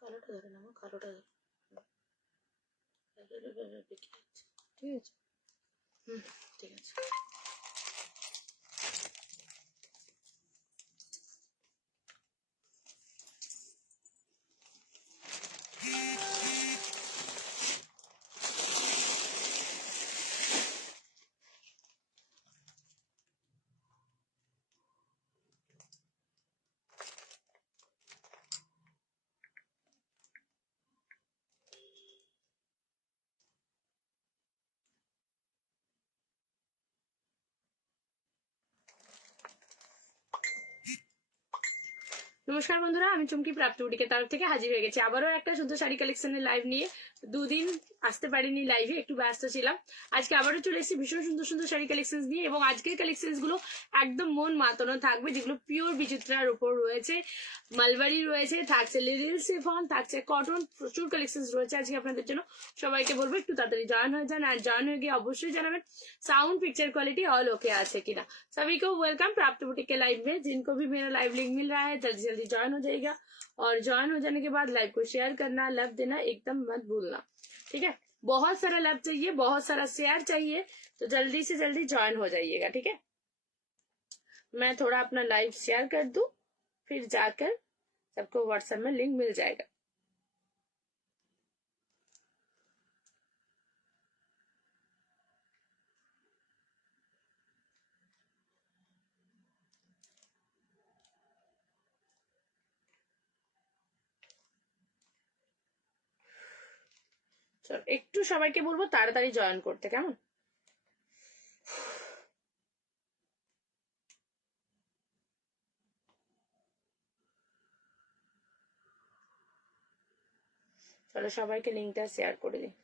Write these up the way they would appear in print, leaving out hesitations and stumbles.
কালোটা ধরে না, কালোটা ধরে, ঠিক আছে ঠিক আছে। নমস্কার বন্ধুরা, আমি চুমকি প্রাপ্ত বুটিকের তরফ থেকে হাজির হয়ে গেছি আবারও একটা সুন্দর শাড়ি কালেকশনের লাইভ নিয়ে। দুদিন আসতে পারিনি লাইভে, একটু ব্যস্ত ছিলাম। আজকে আবারও চলে এসেছি ভীষণ সুন্দর সুন্দর শাড়ি কালেকশন নিয়ে, এবং আজকের কালেকশন গুলো একদম মন মাতানো থাকবে, যেগুলো পিওর বিচিত্রার উপর রয়েছে, মালবাড়ি রয়েছে, থাকছে লিরিল সিফন, থাকছে কটন, প্রচুর কালেকশন রয়েছে আজকে আপনাদের জন্য। সবাইকে বলবো একটু তাড়াতাড়ি জয়েন হয়ে যান, আর জয়েন হয়ে গিয়ে অবশ্যই জানাবেন sound picture quality all okay আছে কিনা। सभी को वेलकम प्राप्त बुटीक के लाइव में। जिनको भी मेरा लाइव लिंक मिल रहा है जल्दी जल्दी ज्वाइन हो जाएगा, और ज्वाइन हो जाने के बाद लाइव को शेयर करना, लव देना एकदम मत भूलना, ठीक है। बहुत सारा लव चाहिए, बहुत सारा शेयर चाहिए, तो जल्दी से जल्दी ज्वाइन हो जाइएगा, ठीक है। मैं थोड़ा अपना लाइव शेयर कर दूं, फिर जाकर सबको व्हाट्सएप में लिंक मिल जाएगा। একটু সবাইকে বলবো তাড়াতাড়ি জয়েন করতে, কেমন। চলো সবাইকে লিংকটা শেয়ার করে দিই।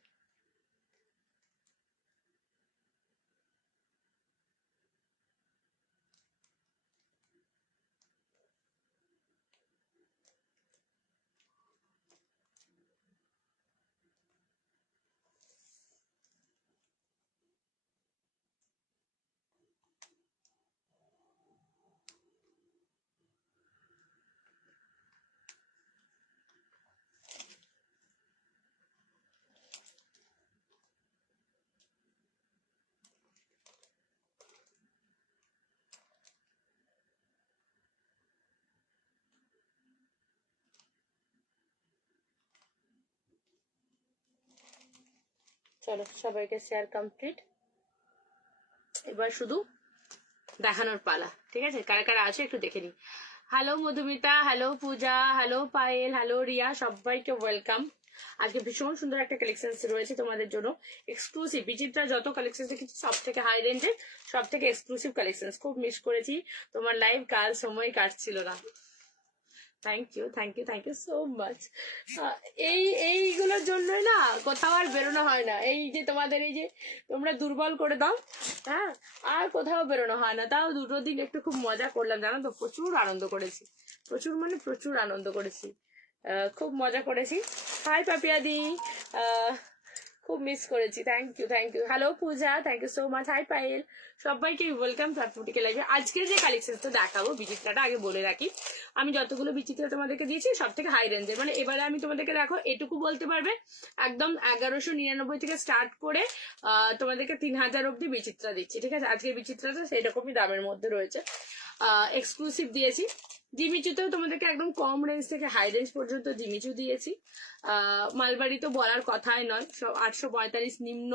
চলো সবাইকে শেয়ার কমপ্লিট, এবার শুধু দেখানোর পালা, ঠিক আছে। কারা কারা আছে একটু দেখে নিই। হ্যালো মধুমিতা, হ্যালো পূজা, হ্যালো পায়েল, হ্যালো রিয়া, সবাইকে ওয়েলকাম। আজকে ভীষণ সুন্দর একটা কালেকশন রয়েছে তোমাদের জন্য, এক্সক্লুসিভ। বিচিত্রা যত কালেকশন দেখেছি সব থেকে হাই রেঞ্জের, সব থেকে এক্সক্লুসিভ কালেকশন। খুব মিস করেছি তোমার লাইভ, কাল সময় কাটছিল না। Thank you thank you thank you so much. এইগুলোর জন্যই না কোথাও আর বেরোনো হয় না। এই যে তোমাদের এই যে তোমরা দুর্বল করে দাও, হ্যাঁ, আর কোথাও বেরোনো হয় না। তাও দুটো দিন একটু খুব মজা করলাম, জানো তো, প্রচুর আনন্দ করেছি, প্রচুর মানে প্রচুর আনন্দ করেছি, খুব মজা করেছি। হাই পাপিয়াদি, খুব মিস করেছি। Thank you thank you. Hello Puja, thank you so much. Hi Payel, সবাইকে ওয়েলকাম প্রাপ্তিকে লাইভে। আজকে যে কালেকশন তো দেখাবো, বিচিত্রাটা আগে বলে রাখি, আমি যতগুলো বিচিত্রা তোমাদেরকে দিয়েছি সব থেকে হাই রেঞ্জের। মানে এবারে আমি তোমাদেরকে দেখো এটুকু বলতে পারবে, একদম 1199 থেকে স্টার্ট করে তোমাদেরকে 3000 অব্দি বিচিত্রা দিচ্ছি, ঠিক আছে। আজকে বিচিত্রাটা সেই রকমই দামের মধ্যে রয়েছে, এক্সক্লুসিভ দিয়েছি। জিমিচুতেও তোমাদেরকে একদম কম রেঞ্জ থেকে হাই রেঞ্জ পর্যন্ত জিমিচু দিয়েছি। মালবাড়ি তো বলার কথাই নয়, সব 845 নিম্ন,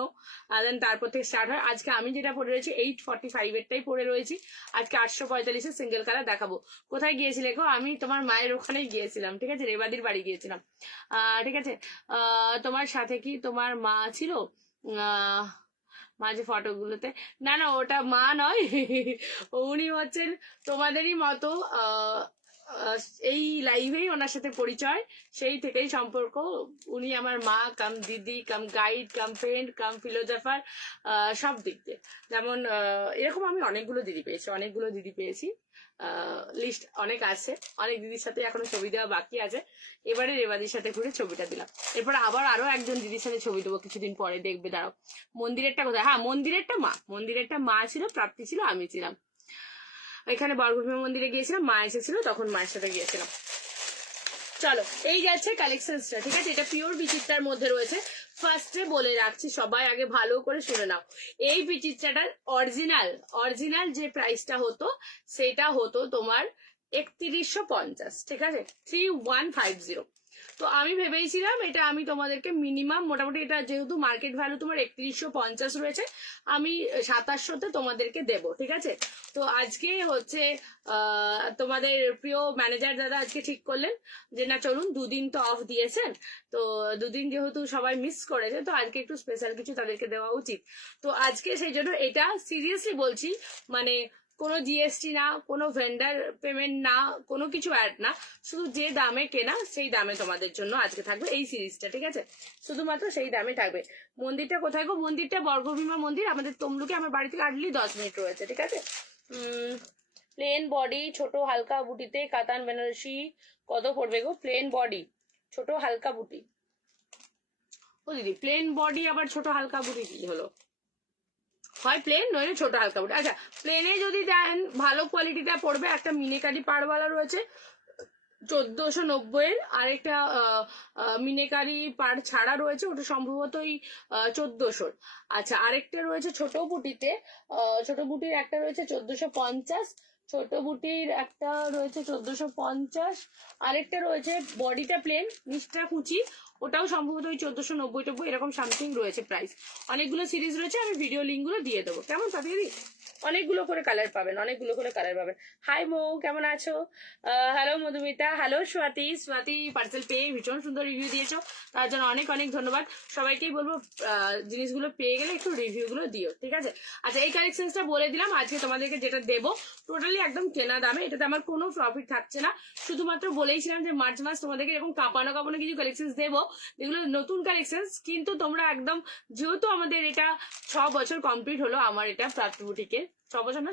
দেন তারপর থেকে স্টার্ট হয়। আজকে আমি যেটা পরে রয়েছি 845 এরটাই পরে রয়েছি। আজকে 845 সিঙ্গেল কালার দেখাবো। কোথায় গিয়েছিলে গো? আমি তোমার মায়ের ওখানেই গিয়েছিলাম, ঠিক আছে, রেবাদির বাড়ি গিয়েছিলাম, ঠিক আছে। তোমার সাথে কি তোমার মা ছিল? মাঝে ফটোগুলোতে, না না ওটা মা নয়, উনি হচ্ছেন তোমাদেরই মতো। এই লাইভেই ওনার সাথে পরিচয়, সেই থেকেই সম্পর্ক। উনি আমার মা কাম দিদি কাম গাইড কাম ফ্রেন্ড কাম ফিলোজফার, সব দিক দিয়ে। যেমন এরকম আমি অনেকগুলো দিদি পেয়েছি, লিস্ট অনেক আছে, অনেক দিদির সাথে এখনো ছবি দেওয়া বাকি আছে। এবারে রেবাদির সাথে ঘুরে ছবিটা দিলাম, এরপর আবার আরো একজন দিদির সাথে ছবি দেবো কিছুদিন পরে, দেখবে, দাঁড়াও। মন্দিরেরটা কোথায়? হ্যাঁ, মন্দিরেরটা মা ছিল, প্রাপ্তি ছিল, আমি ছিলাম। এখানে বরগুড়িয়া মন্দিরে গিয়েছিলাম, মা এসেছিল, তখন মায়ের সাথে গিয়েছিলাম। চলো এই যাচ্ছে কালেকশনসটা, ঠিক আছে? এটা পিওর বিচিত্রার মধ্যে রয়েছে। ফার্স্টে বলে রাখছি, সবাই আগে ভালো করে শুনে নাও, এই বিচিত্রাটার অরিজিনাল যে প্রাইসটা হতো সেটা হতো তোমার 3150, ঠিক আছে? 3150। তো আমি ভেবেছিলাম এটা আমি তোমাদেরকে মিনিমাম মোটামুটি, এটা যেহেতু মার্কেট ভ্যালু তোমার 3150 রয়েছে, আমি 2700-তে তোমাদেরকে দেব, ঠিক আছে? তো আজকে হচ্ছে তোমাদের প্রিয় ম্যানেজার দাদা আজকে ঠিক করলেন যে না চলুন, দুদিন তো অফ দিয়েছেন, তো দুদিন যেহেতু সবাই মিস করেছে, তো আজকে একটু স্পেশাল কিছু তাদেরকে দেওয়া উচিত। তো আজকে সেই জন্য এটা সিরিয়াসলি বলছি, মানে কোনো জিএসটি না, কোনো ভেন্ডার পেমেন্ট না, কোনো কিছু অ্যাড না, শুধু যে দামে কেনা সেই দামে তোমাদের জন্য আজকে থাকবে এই সিরিজটা, ঠিক আছে? শুধুমাত্র সেই দামে থাকবে। মন্দিরটা কোথায় গো? মন্দিরটা বর্গভীমা মন্দির, আমাদের তমলুকে, আমার বাড়ি থেকে হার্ডলি 10 মিনিট রয়েছে, ঠিক আছে? প্লেন বডি ছোট হালকা বুটিতে কাতান বেনারসি কত পড়বে গো? প্লেন বডি ছোট হালকা বুটি, ও দিদি প্লেন বডি আবার ছোট হালকা বুটি কি হলো? হয় প্লেন নইলে ছোট হালকা বুটি। আচ্ছা, প্লেনে যদি দেন ভালো কোয়ালিটিটা পড়বে, একটা মিনেকারি পাড়ওয়ালা রয়েছে 1490-এর, আরেকটা মিনেকারি পাড় ছাড়া রয়েছে, ওটা সম্ভবত ওই 1400-র। আচ্ছা, আরেকটা রয়েছে ছোট বুটিতে, ছোট বুটির একটা রয়েছে 1450, ছোট বুটির একটা রয়েছে 1450, আরেকটা রয়েছে বডিটা প্লেন নিচটা কুচি, ওটাও সম্ভবত ওই 1490 এরকম সামথিং রয়েছে প্রাইস। অনেকগুলো সিরিজ রয়েছে, আমি ভিডিও লিঙ্কগুলো দিয়ে দেবো, কেমন পাঠিয়ে? অনেকগুলো করে কালার পাবেন, অনেকগুলো করে কালার পাবেন। হাই মৌ, কেমন আছো? Hello Madhumita, hello Swati parcel পেয়ে ভীষণ সুন্দর রিভিউ দিয়েছো, তার জন্য অনেক অনেক ধন্যবাদ। সবাইকেই বলবো জিনিসগুলো পেয়ে গেলে একটু রিভিউগুলো দিও, ঠিক আছে? আচ্ছা, এই কালেকশনসটা বলে দিলাম, আজকে তোমাদেরকে যেটা দেবো টোটালি একদম কেনা দামে, এটাতে আমার কোনো প্রফিট থাকছে না। শুধুমাত্র বলেইছিলাম যে মার্চ মাস তোমাদেরকে এরকম কাঁপানো কিছু কালেকশন দেবো, যেগুলো নতুন কালেকশন, কিন্তু তোমরা একদম, যেহেতু আমাদের এটা 6 বছর কমপ্লিট হলো, আমার এটা প্রাপ্ত বুটিকে 6 বছর না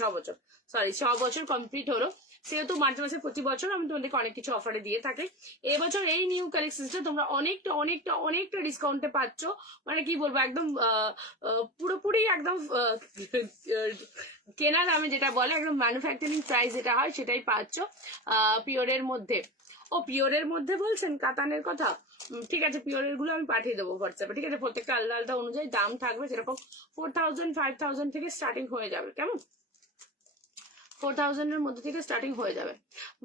6 বছর, সরি 6 বছর কমপ্লিট হলো, সেহেতু মার্চ মাসে প্রতি বছর আমি তোমাদেরকে অনেক কিছু অফারে দিয়ে থাকি। এবছর এই নিউ কালেকশনটা তোমরা অনেকটা অনেকটা অনেকটা ডিসকাউন্টে পাচ্ছ, মানে কি বলবো, একদম পুরোপুরি একদম কেনা দামে, যেটা বলে একদম ম্যানুফ্যাকচারিং প্রাইস যেটা হয় সেটাই পাচ্ছ পিওরের মধ্যে। ও পিওরের মধ্যে বলছেন কাতানের কথা? ঠিক আছে, পিওরের গুলো আমি পাঠিয়ে দেবো হোয়াটসঅ্যাপে, ঠিক আছে? প্রত্যেকটা আলাদা আলাদা অনুযায়ী দাম থাকবে, যেরকম 4000 5000 থেকে স্টার্টিং হয়ে যাবে, কেমন? 4000-এর মধ্যে থেকে স্টার্টিং হয়ে যাবে।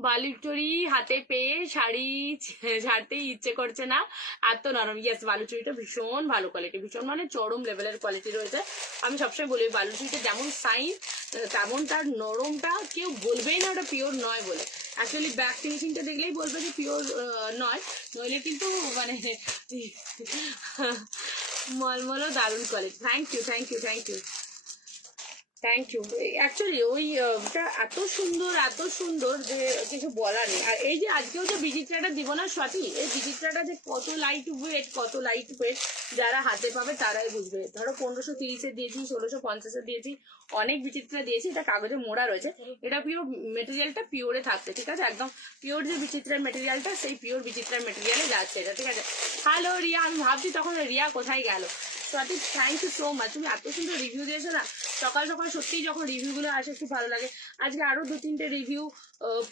বালুচুরি হাতে পেয়ে শাড়ি ছাড়তে ইচ্ছে করছে না, এত নরম। ইয়েস, বালুচুরিটা ভীষণ ভালো কোয়ালিটি, ভীষণ মানে চরম লেভেলের কোয়ালিটি রয়েছে। আমি সবসময় বলি বালুচুরিটা যেমন সাইন তেমন তার নরমটা, কেউ বলবেই না ওটা পিওর নয় বলে। অ্যাকচুয়ালি ব্যাক ফিনিশিংটা দেখলেই বলবে যে পিওর নয়, নইলে কিন্তু মানে মলমলও দারুণ quality. Thank you thank you thank you thank you. Actually ওইটা এত সুন্দর যে কিছু বলার নেই। আর এই যে আজকেও যে বিচিত্রাটা দিব না স্বাতী, এই বিচিত্রাটা যে কত লাইট ওয়েট যারা হাতে পাবে তারাই বুঝবে। ধরো 1530-এ দিয়েছি, 1650-এ দিয়েছি, অনেক বিচিত্রা দিয়েছি, এটা কাগজে মোড়া রয়েছে, এটা পিওর মেটেরিয়ালটা পিওরে থাকছে, ঠিক আছে? একদম পিওর যে বিচিত্রার মেটেরিয়ালটা, সেই পিওর বিচিত্রার মেটেরিয়ালে যাচ্ছে এটা, ঠিক আছে? হ্যালো রিয়া, আমি ভাবছি তখন রিয়া কোথায় গেল। Swati thank you so much, তুমি এত সুন্দর রিভিউ দিয়েছো না, সকাল সকাল সত্যিই যখন রিভিউগুলো আসে খুব ভালো লাগে। আজকে আরো 2-3টে রিভিউ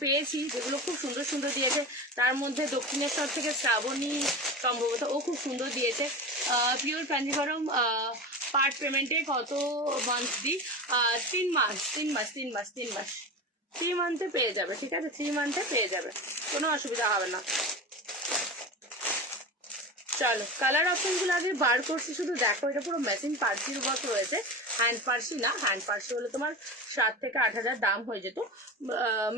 পেয়েছি যেগুলো খুব সুন্দর সুন্দর দিয়েছে, তার মধ্যে দক্ষিণেশ্বর থেকে শ্রাবণী সম্ভবত, ও খুব সুন্দর দিয়েছে। পিওর কাঞ্জিভরম পার্ট পেমেন্টে কত মান্থ দিই? 3 মাস 3 মান্থে পেয়ে যাবে, ঠিক আছে? 3 মান্থে পেয়ে যাবে, কোনো অসুবিধা হবে না। চলো কালার অপশন গুলো আগে বার করছি, শুধু দেখো, এটা পুরো মেশিন পার্সির মতো রয়েছে, হ্যান্ড পার্সি না। হ্যান্ড পার্সি হলে তোমার 7 থেকে 8 হাজার দাম হয়ে যেত,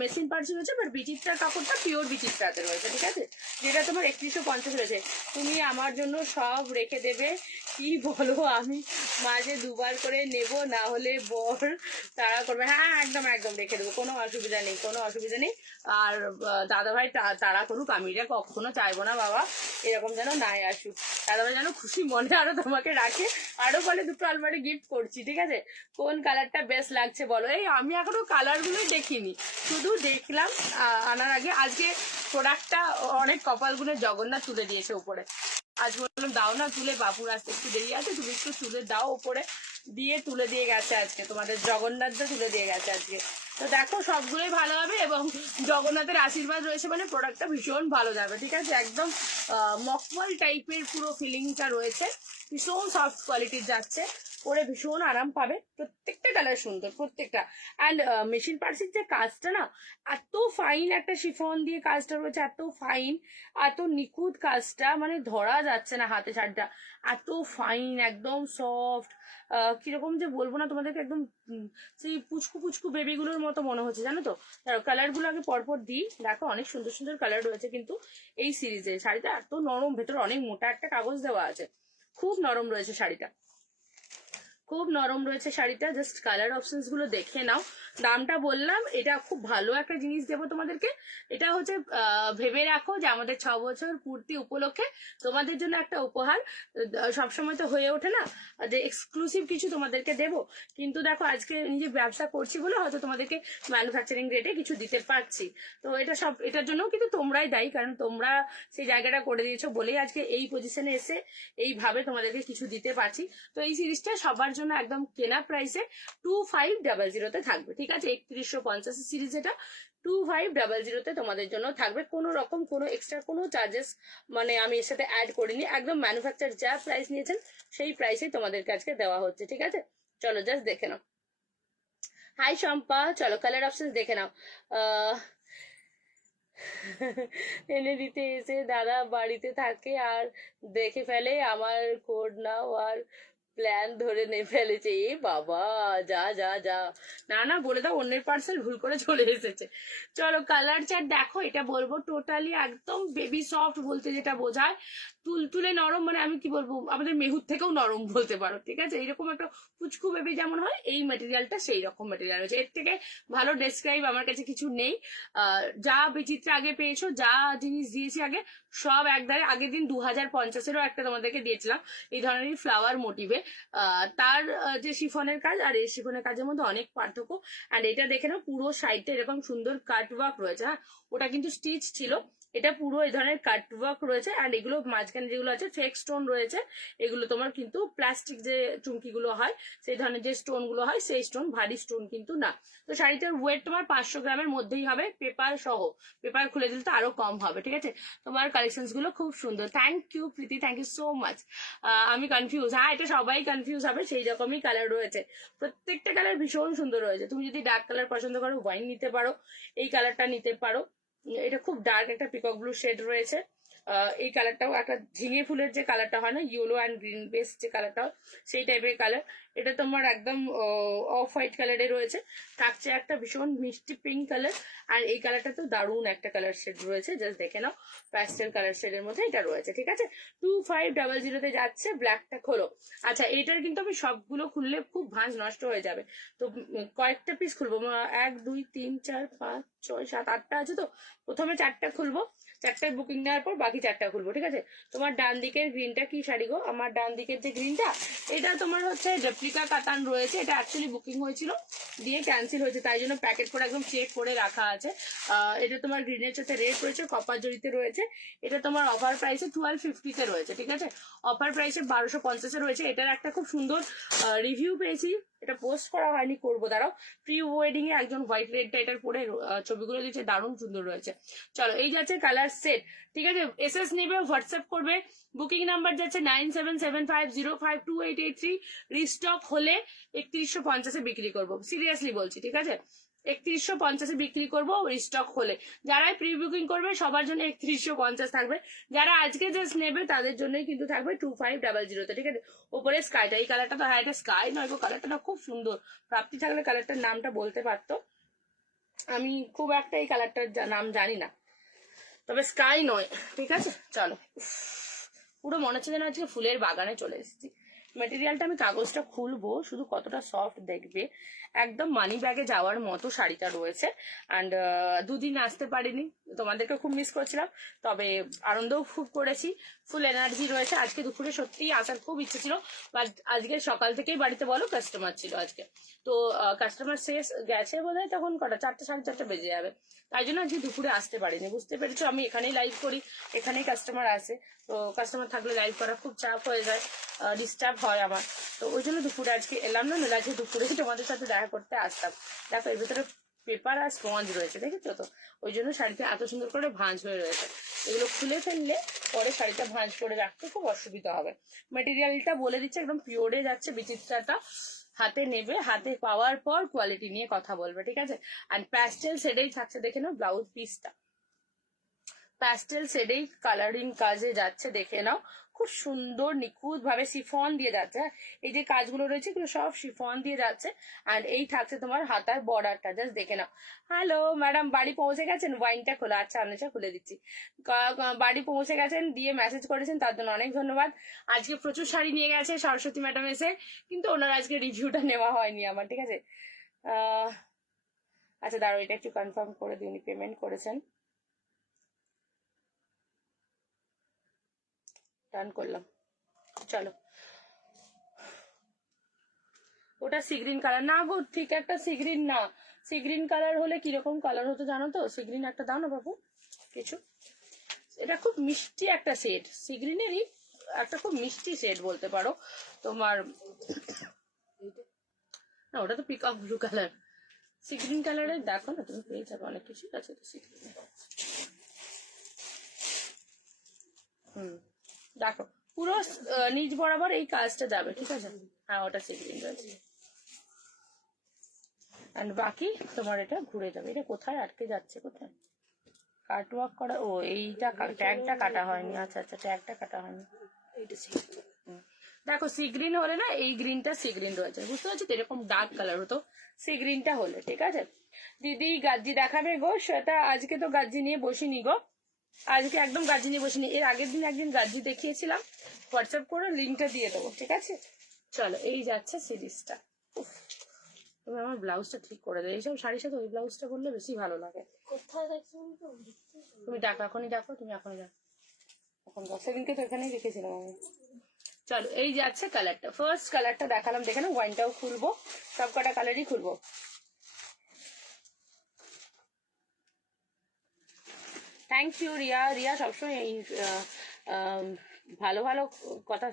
মেশিন পার্সি রয়েছে, বাট বিচিত্রার কাপড়টা পিওর বিচিত্রাতে রয়েছে, ঠিক আছে? যেটা তোমার 3150 রয়েছে। তুমি আমার জন্য সব রেখে দেবে কি বলো? আমি মাঝে 2বার করে নেব, না হলে বর তাড়া করবে। হ্যাঁ একদম একদম রেখে দেবো, কোনো অসুবিধা নেই, কোনো অসুবিধা নেই। আর দাদাভাই তাড়া করুক, আমি এটা কখনো চাইবো না বাবা এরকম যেন নাই আসুক। দাদাভাই যেন খুশি মনে আরো তোমাকে রাখে, আরো বলে 2টো আলমারি গিফট করছি, ঠিক আছে? কোন কালারটা বেস্ট লাগছে বলো? এই আমি এখনো কালার গুলোই দেখিনি, শুধু দেখলাম আনার আগে। আজকে প্রোডাক্টটা অনেক কপাল গুনে জগন্নাথ তুলে দিয়েছে উপরে, আজ বললাম দাও না তুলে, বাপুর আসতে একটু দেরি আছে, তুমি একটু তুলে দাও উপরে, দিয়ে তুলে দিয়ে গেছে আজকে, তোমাদের জগন্নাথ তুলে দিয়ে গেছে আজকে। তো দেখো সবগুলোই ভালো হবে এবং জগন্নাথের আশীর্বাদ রয়েছে মানে প্রোডাক্টটা ভীষণ ভালো যাবে, ঠিক আছে। একদম মকমল টাইপের পুরো ফিলিংটা রয়েছে, ভীষণ সফট কোয়ালিটির যাচ্ছে, পরে ভীষণ আরাম পাবে। প্রত্যেকটা কালার সুন্দর প্রত্যেকটা। অ্যান্ড মেশিন পার্সির যে কাজটা না, এত ফাইন একটা শিফন দিয়ে কাজটা রয়েছে, এত ফাইন, এত নিখুঁত কাজটা, মানে ধরা যাচ্ছে না হাতে শাড়িটা, এত ফাইন, একদম সফট, কিরকম যে বলবো না তোমাদেরকে, একদম সেই পুচকু পুচকু বেবিগুলোর মতো মনে হচ্ছে, জানো তো। কালারগুলো আগে পরপর দিই, দেখো অনেক সুন্দর সুন্দর কালার রয়েছে কিন্তু এই সিরিজে। শাড়িটা এত নরম, ভেতরে অনেক মোটা একটা কাগজ দেওয়া আছে, খুব নরম রয়েছে শাড়িটা, খুব নরম রয়েছে শাড়িটা। জাস্ট কালার অপশনস গুলো দেখে নাও। দামটা বললাম, এটা খুব ভালো একটা জিনিস দেবো তোমাদেরকে। এটা হচ্ছে ভেবে রাখো যে আমাদের 6 বছর পূর্তি উপলক্ষে তোমাদের জন্য একটা উপহার। সবসময় তো হয়ে ওঠে না যে এক্সক্লুসিভ কিছু তোমাদেরকে দেবো, কিন্তু দেখো আজকে নিজে ব্যবসা করছি বলে হয়তো তোমাদেরকে ম্যানুফ্যাকচারিং রেটে কিছু দিতে পারছি। তো এটা সব, এটার জন্য কিন্তু তোমরাই দায়ী, কারণ তোমরা সেই জায়গাটা করে দিয়েছো বলেই আজকে এই পজিশনে এসে এইভাবে তোমাদেরকে কিছু দিতে পারছি। তো এই সিরিজটা সবার জন্য একদম কেনা প্রাইসে 2500 থাকবে, ঠিক আছে। 3150 সিরিজ, এটা 2500 তোমাদের জন্য থাকবে। কোনো রকম কোনো এক্সট্রা কোনো চার্জেস মানে আমি এর সাথে অ্যাড করিনি, একদম ম্যানুফ্যাকচার যা প্রাইস নিয়েছেন সেই প্রাইসে তোমাদেরকে আজকে দেওয়া হচ্ছে, ঠিক আছে। চলো জাস্ট দেখে নাও। হাই শম্পা, চলো কালার অপশন দেখে নাও। এনে দিতে এসে দাদা বাড়িতে থাকে আর দেখে ফেলে আমার কোড নাও আর প্ল্যান ধরে নে ফেলেছে। এ বাবা, যা যা যা, না না বলে দাও অন্যের পার্সেল ভুল করে চলে এসেছে। চলো কালার চার্ট দেখো, এটা বলবো টোটালি একদম বেবি সফট বলতে যেটা বোঝায়, তুলতুলে নরম, মানে আমি কি বলবো, আমাদের মেহুর থেকেও নরম বলতে পারো, ঠিক আছে। এইরকম একটা পুচকু বেবি যেমন হয়, এই ম্যাটেরিয়ালটা সেই রকম ম্যাটেরিয়াল হচ্ছে। এর থেকে ভালো ডেসক্রাইব আমার কাছে কিছু নেই। যা বিচিত্রা আগে পেয়েছো, যা জিনিস দিয়েছি আগে, সব একদারে। আগের দিন 2050-এরও একটা তোমাদেরকে দিয়েছিলাম এই ধরনের ফ্লাওয়ার মোটিভে। তার যে শিফনের কাজ আর এই শিফনের কাজের মধ্যে অনেক পার্থক্য। আর এটা দেখে না, পুরো সাইডটা এরকম সুন্দর কাট ওয়ার্ক রয়েছে। হ্যাঁ, ওটা কিন্তু স্টিচ ছিল, এটা পুরো এই ধরনের কাট ওয়ার্ক রয়েছে। আর এগুলো মাঝখানে যেগুলো আছে ফেক স্টোন রয়েছে, এগুলো তোমার কিন্তু প্লাস্টিক যে চুমকিগুলো হয় সেই ধরনের যে স্টোন গুলো হয় সেই স্টোন, ভারী স্টোন কিন্তু না। তো শাড়িটার ওয়েট তোমার 500 গ্রামের মধ্যেই হবে, পেপার সহ। পেপার খুলে দিলে তো আরো কম হবে, ঠিক আছে। তোমার কালেকশন গুলো খুব সুন্দর। Thank you Preeti, thank you so much. আমি কনফিউজ, হ্যাঁ এটা সবাই কনফিউজ হবে, সেই রকমই কালার রয়েছে। প্রত্যেকটা কালার ভীষণ সুন্দর রয়েছে। তুমি যদি ডার্ক কালার পছন্দ করো, ওয়াইন নিতে পারো, এই কালারটা নিতে পারো। এটা খুব ডার্ক একটা পিকক ব্লু শেড রয়েছে। এই কালারটাও একটা ঝিঙে ফুলের যে কালারটা হয় না, ইয়েলো অ্যান্ড গ্রিন বেস যে কালারটা হয়, সেই টাইপের কালার। এটা তোমার একদম অফ হোয়াইট কালারে রয়েছে, থাকছে একটা ভীষণ মিষ্টি পিঙ্ক কালার। আর এই কালারটা তো দারুণ একটা কালার শেড রয়েছে, জাস্ট দেখে নাও। প্যাস্টেল কালার শেডের মধ্যে এটা রয়েছে, ঠিক আছে। 2500 যাচ্ছে। ব্ল্যাকটা খোলো। আচ্ছা, এইটার কিন্তু আমি সবগুলো খুললে খুব ভাঁজ নষ্ট হয়ে যাবে, তো কয়েকটা পিস খুলবো। 1 2 3 4 5 6 7 8টা আছে, তো প্রথমে 4টা খুলবো, 4টায় বুকিং নেওয়ার পর বাকি 4টা খুলবো, ঠিক আছে। তোমার ডান দিকের গ্রিনটা কি শাড়ি গো? আমার ডান দিকের যে গ্রিনটা, এটা তোমার হচ্ছে রেপ্লিকা কাতান রয়েছে। এটা অ্যাকচুয়ালি বুকিং হয়েছিল, দিয়ে ক্যান্সেল হয়েছে, তাই জন্য প্যাকেট করে একদম চেক করে রাখা আছে। এটা তোমার গ্রিনের সাথে রেড রয়েছে, কপার জড়িতে রয়েছে। এটা তোমার অফার প্রাইসে 1250-তে রয়েছে, ঠিক আছে। অফার প্রাইসে 1250-এ রয়েছে। এটার একটা খুব সুন্দর রিভিউ পেয়েছি, এটা পোস্ট করা হয়নি, করবো দাঁড়াও। প্রি ওয়েডিং এ একজন হোয়াইট রেডটা এটার পরে ছবিগুলো দিচ্ছে, দারুণ সুন্দর রয়েছে। চলো, এই যাচ্ছে কালার সেট, ঠিক আছে। এসএস নেবে, হোয়াটসঅ্যাপ করবে। বুকিং নাম্বার যাচ্ছে 9775052883। রিস্টক হলে 3150-এ বিক্রি করবো, সিরিয়াসলি বলছি, ঠিক আছে। 3150-এ বিক্রি করবো রিস্টক হলে। যারাই প্রি বুকিং করবে সবার জন্য 3150 থাকবে। যারা আজকে জাস্ট নেবে তাদের জন্যই কিন্তু থাকবে 2500-তে, ঠিক আছে। ওপরে স্কাইটা, এই কালারটা তো, হ্যাঁ এটা স্কাই নয় গো, কালারটা না খুব সুন্দর। প্রাপ্তি থাকলে কালারটার নামটা বলতে পারতো, আমি খুব একটা এই কালারটার নাম জানি না, তবে স্কাই নয়, ঠিক আছে। চলো, পুরো মনে হচ্ছে যেন আজকে ফুলের বাগানে চলে এসেছি। মেটেরিয়ালটা আমি কাগজটা খুলবো, শুধু কতটা সফট দেখবে, একদম মানি ব্যাগে যাওয়ার মতো শাড়িটা রয়েছে। অ্যান্ড দুদিন আসতে পারিনি, তোমাদেরকে খুব মিস করছিলাম, তবে আনন্দও খুব করেছি, ফুল এনার্জি রয়েছে। আজকে দুপুরে সত্যিই আসার খুব ইচ্ছে ছিল, বাট আজকে সকাল থেকেই বাড়িতে বলো কাস্টমার ছিল আজকে, তো কাস্টমার শেষ গেছে বোধহয় তখন কটা 4টে 4:30 বেজে যাবে, তাই জন্য আজকে দুপুরে আসতে পারিনি। বুঝতে পেরেছো, আমি এখানেই লাইভ করি, এখানেই কাস্টমার আসে, তো কাস্টমার থাকলে লাইভ করা খুব চাপ হয়ে যায়, ডিস্টার্ব হয় আমার, তো ওই জন্য দুপুরে আজকে এলাম না, নাহলে আজকে দুপুরে তোমাদের সাথে দেখা করতে আসতাম। দেখো এর ভিতরে পেপার আর স্পঞ্জ রয়েছে, দেখেছো তো? ওই জন্য শাড়িটা এত সুন্দর করে ভাঁজ হয়ে রয়েছে। এগুলো খুলে ফেললে পরে শাড়িটা ভাঁজ করে রাখতে খুব অসুবিধা হবে। মেটেরিয়ালটা বলে দিচ্ছে একদম পিওরে যাচ্ছে, বিচিত্রাটা। হাতে নেবে, হাতে পাওয়ার পর কোয়ালিটি নিয়ে কথা বলবে, ঠিক আছে? অ্যান্ড প্যাস্টেল শেডেই থাকছে, দেখে নাও ব্লাউজ পিসটা প্যাস্টেল শেডেই কালারিং কাজে যাচ্ছে, দেখে নাও। খুব সুন্দর নিখুঁত ভাবে শিফন দিয়ে যাচ্ছে। এই যে কাজগুলো রয়েছে এগুলো সব শিফন দিয়ে যাচ্ছে। অ্যান্ড এই থাকছে তোমার হাতার বর্ডারটা, জাস্ট দেখে নাও। হ্যালো ম্যাডাম, বাড়ি পৌঁছে গেছেন? ওয়াইনটা খোলা, আচ্ছা আনেশা খুলে দিচ্ছি। বাড়ি পৌঁছে গেছেন দিয়ে মেসেজ করেছেন, তার জন্য অনেক ধন্যবাদ। আজকে প্রচুর শাড়ি নিয়ে গেছে সরস্বতী ম্যাডাম এসে, কিন্তু ওনার আজকে রিভিউটা নেওয়া হয়নি আমার, ঠিক আছে? আচ্ছা দাঁড়াও, এটা একটু কনফার্ম করে দিই, উনি পেমেন্ট করেছেন। ডান করলাম, চলো। ওটা সিগ্রিন কালার না গো, ঠিক একটা সিগ্রিন না। সিগ্রিন কালার হলে কিরকম কালার হতো জানো তো? সিগ্রিন একটা দাও না বাবু কিছু। এটা খুব মিষ্টি একটা শেড, সিগ্রিনেরই একটা খুব মিষ্টি শেড বলতে পারো তোমার। না ওটা তো পিকক ব্লু কালার। সিগ্রিন কালারের দেখো না, তুমি পেয়ে যাবে অনেক কিছু আছে তো সিগ্রিন। দেখো পুরো নিচ বরাবর এই কাজটা যাবে, ঠিক আছে? হ্যাঁ ওটা সিগ্রিন রয়েছে। অ্যান্ড বাকি তোমার এটা ঘুরে যাবে। এটা কোথায় আটকে যাচ্ছে, কোথায় কাটওয়ার্ক করা? ও এইটা ট্যাগটা কাটা হয়নি, আচ্ছা আচ্ছা ট্যাগটা কাটা হয়নি। দেখো সি গ্রিন হলে না, এই গ্রিনটা সি গ্রিন রয়েছে, বুঝতে পারছি তো? এরকম ডার্ক কালার হতো সি গ্রিনটা হলে, ঠিক আছে? দিদি গাজ্জি দেখাবে গো সেটা? আজকে তো গাজ্জি নিয়ে বসিনি গো, আজকে একদম গাজ্জি নিয়ে বসিনি। এর আগের দিন একদিন গাজ্জি দেখিয়েছিলাম, হোয়াটসঅ্যাপ করে লিঙ্কটা দিয়ে দেবো, ঠিক আছে? চলো এই যাচ্ছে সিরিজটা। তুমি আমার ব্লাউজটা ঠিক করে দেবে, এইসব শাড়ির সাথে ওই ব্লাউজটা করলে বেশি ভালো লাগে। কোথায় দেখছো? তুমি ডাকো, এখনই ডাকো, তুমি এখনই ডাকো, এখন সেদিনকে তো এখানেই রেখেছিলাম আমি। চলো এই যাচ্ছে কালারটা, ফার্স্ট কালারটা দেখালাম, দেখে না? ওয়াইনটাও খুলবো, সব কটা কালারই খুলবো। Thank you Riya. রিয়া সবসময় এই ভালো ভালো কথা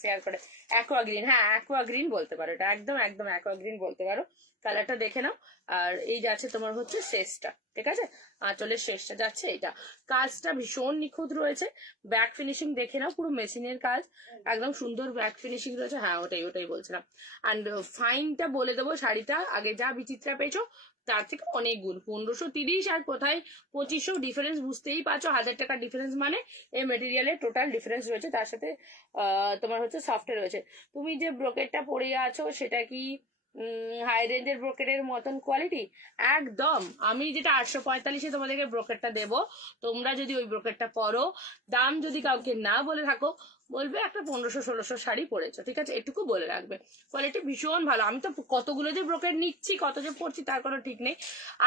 শেয়ার করে। অ্যাকোয়া গ্রিন, হ্যাঁ অ্যাকোয়া গ্রিন বলতে পারো, এটা একদম একদম অ্যাকোয়া গ্রিন বলতে পারো। কালারটা দেখে নাও। আর এই যাচ্ছে তোমার হচ্ছে শেষটা, ঠিক আছে? আঁচলের শেষটা যাচ্ছে এটা। কাজটা ভীষণ নিখুঁত রয়েছে, ব্যাক ফিনিশিং দেখে নাও, পুরো মেশিনের কাজ, একদম সুন্দর ব্যাক ফিনিশিং রয়েছে। হ্যাঁ ওটাই বলছিলাম। অ্যান্ড ফাইনটা বলে দেবো, শাড়িটা আগে যা বিচিত্রা পেয়েছো তার থেকে অনেক গুণ, 1530 আর কোথায় 2500 ডিফারেন্স, বুঝতেই পারছো 1000 টাকার ডিফারেন্স মানে এই মেটেরিয়ালের টোটাল ডিফারেন্স রয়েছে। তার সাথে তোমার হচ্ছে সফটে রয়েছে। তুমি যে ব্রোকেটটা পরে আছো সেটা কি হাই রেঞ্জের ব্রোকেটের মতন কোয়ালিটি? একদম। আমি যেটা 845-এ তোমাদেরকে ব্রোকেটটা দেবো, তোমরা যদি ওই ব্রোকেটটা পরো, দাম যদি কাউকে না বলে থাকো, বলবে একটা 1500-1600 শাড়ি পরেছো, ঠিক আছে? এটুকু বলে রাখবে। কোয়ালিটি ভীষণ ভালো। আমি তো কতগুলো যে ব্রোকেট নিচ্ছি, কত যে পড়ছি তার কোনো ঠিক নেই।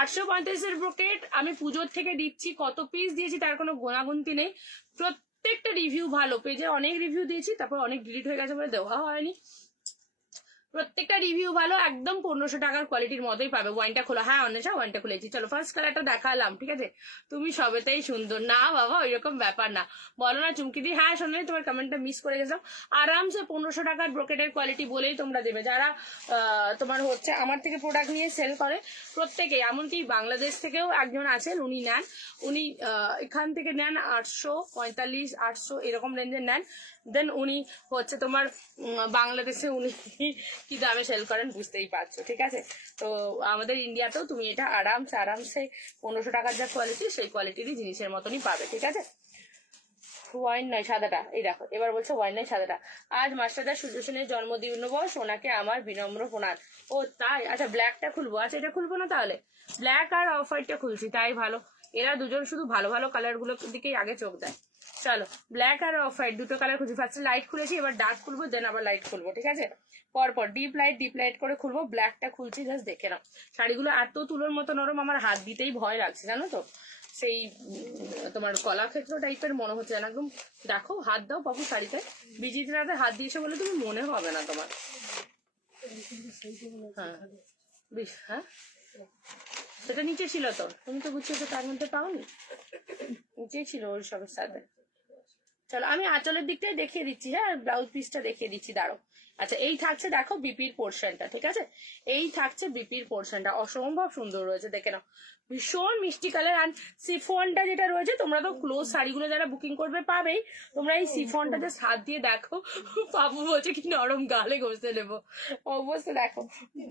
845-এর ব্রোকেট আমি পুজোর থেকে দিচ্ছি, কত পিস দিয়েছি তার কোনো গোনাগুনতি নেই। প্রত্যেকটা রিভিউ ভালো, পেজে অনেক রিভিউ দিয়েছি, তারপর অনেক ডিলিট হয়ে গেছে বলে দেওয়া হয়নি। প্রত্যেকটা রিভিউ ভালো, একদম 1500 টাকার কোয়ালিটির মতোই পাবে। ওয়াইনটা খোলা, হ্যাঁ অন্বেষা ওয়াইনটা খুলেছি। চলো ফার্স্ট কালারটা দেখালাম, ঠিক আছে? তুমি সবেতেই সুন্দর না বাবা, ওইরকম ব্যাপার না। বলো না চুমকিদি, হ্যাঁ শোনাই তোমার কমেন্টটা মিস করে গেছিলাম। আরামসে 1500 টাকার ব্রোকেটের কোয়ালিটি বলেই তোমরা দেবে। যারা তোমার হচ্ছে আমার থেকে প্রোডাক্ট নিয়ে সেল করে প্রত্যেকেই, এমনকি বাংলাদেশ থেকেও একজন আছেন, উনি নেন, উনি এখান থেকে নেন 845, 800 এরকম রেঞ্জের নেন। দেন উনি হচ্ছে তোমার বাংলাদেশে উনি কি দামে সেল করেন বুঝতেই পারছো, ঠিক আছে? তো আমাদের ইন্ডিয়াতেও তুমি এটা আরামসে 1500 টাকার যা কোয়ালিটি, সেই কোয়ালিটিরই জিনিসের মতনই পাবে, ঠিক আছে? ওয়াইন নয় সাদাটা, এই দেখো এবার বলছে ওয়াইন নয় সাদাটা। আজ মাস্টারদা সূর্য সেনের জন্মদিবস, ওনাকে আমার বিনম্র প্রণাম। ও তাই, আচ্ছা ব্ল্যাকটা খুলবো। আচ্ছা এটা খুলবো না তাহলে, ব্ল্যাক আর অফ হোয়াইটটা খুলছি, তাই ভালো। এরা দুজন শুধু ভালো ভালো কালার গুলোর দিকেই আগে চোখ দেয়। চলো ব্ল্যাক আর অফ হোয়াইট দুটো কালার খুলছি। ফার্স্টে লাইট খুলেছি, এবার ডার্ক খুলবো, দেন আবার লাইট খুলবো, ঠিক আছে? পরপর ডিপ লাইট করে খুলবো। ব্ল্যাকটা খুলছি, জাস্ট দেখে নাও। শাড়িগুলো এত তুলোর মতো নরম, আমার হাত দিতেই ভয় লাগছে জানো তো। সেই তোমার কলাক্ষেত্র টাইপের মনে হচ্ছে না একদম। দেখো হাত দাও বাবু শাড়িতে, বিচিত্রাতে হাত দিয়েছে বলে তুমি মনে হবে না তোমার। হ্যাঁ হ্যাঁ সেটা নিচে ছিল তো, তুমি তো গুছিয়েছো তার মধ্যে পাওনি, নিচেই ছিল ওই সবের সাথে। চলো আমি আঁচলের দিকটাই দেখিয়ে দিচ্ছি, হ্যাঁ ব্লাউজ পিসটা দেখিয়ে দিচ্ছি, দাঁড়ো। আচ্ছা এই থাকছে দেখো বিপির পোর্শনটা, ঠিক আছে, এই থাকছে বিপির পোর্শনটা, অসম্ভব সুন্দর রয়েছে, দেখে নাও, ভীষণ মিষ্টি কালার। আর সিফনটা যেটা রয়েছে, তোমরা তো ক্লোজ শাড়িগুলো যারা বুকিং করবে পাবেই, তোমরা এই সিফনটা জাস্ট হাত দিয়ে দেখো, পাবো বলছে কি নরম, গালে ঘষে নেবো, অবশ্যই দেখো,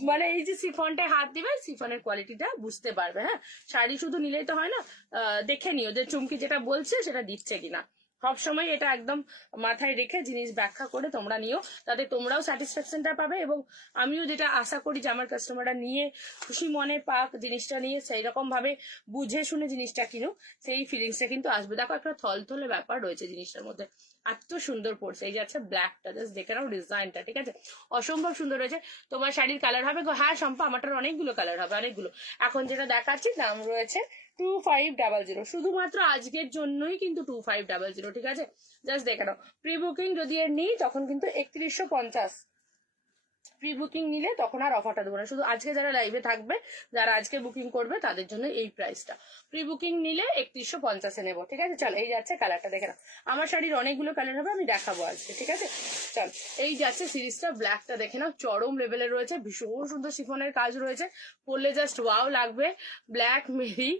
মানে এই যে সিফনটায় হাত দিবে, সিফনের কোয়ালিটিটা বুঝতে পারবে। হ্যাঁ, শাড়ি শুধু নিলেই তো হয় না, দেখে নিও যে চুমকি যেটা বলছে সেটা দিচ্ছে কিনা, সবসময় এটা একদম মাথায় রেখে জিনিস ব্যাখ্যা করে তোমরা নিও, তাতে তোমরাও স্যাটিসফ্যাকশনটা পাবে, এবং আমিও যেটা আশা করি যে আমার কাস্টমাররা নিয়ে খুশি মনে পাক জিনিসটা নিয়ে, সেই রকম ভাবে বুঝে শুনে জিনিসটা কিনুক, সেই ফিলিংসটা কিন্তু আসবে। দেখো একটা থলথলে ব্যাপার রয়েছে জিনিসটার মধ্যে, এত সুন্দর পড়ছে। এই যে আছে ব্ল্যাকটা, জাস্ট দেখে নাও ডিজাইনটা, ঠিক আছে, অসম্ভব সুন্দর রয়েছে। তোমার শাড়ির কালার হবে, হ্যাঁ শম্পা আমারটার অনেকগুলো কালার হবে, অনেকগুলো। এখন যেটা দেখাচ্ছি দাম রয়েছে 2500, শুধুমাত্র আজকের জন্যই কিন্তু 2500, ঠিক আছে, জাস্ট দেখে নাও। প্রি বুকিং যদি এর নিই তখন কিন্তু 3150, প্রি বুকিং নিলে তখন আর অফারটা দেবো না, শুধু আজকে যারা লাইভে থাকবে, যারা আজকে বুকিং করবে তাদের জন্য এই প্রাইসটা, প্রি বুকিং নিলে 3150 নেবো, ঠিক আছে। চল এই যাচ্ছে কালারটা দেখে নাও, আমার শাড়ির অনেকগুলো কালার হবে, আমি দেখাবো আজকে, ঠিক আছে। চল এই যাচ্ছে সিরিজটা, ব্ল্যাকটা দেখে নাও, চরম লেভেলের রয়েছে, ভীষণ সুন্দর শিফনের কাজ রয়েছে, পরলে জাস্ট ওয়াও লাগবে। ব্ল্যাক মেরি,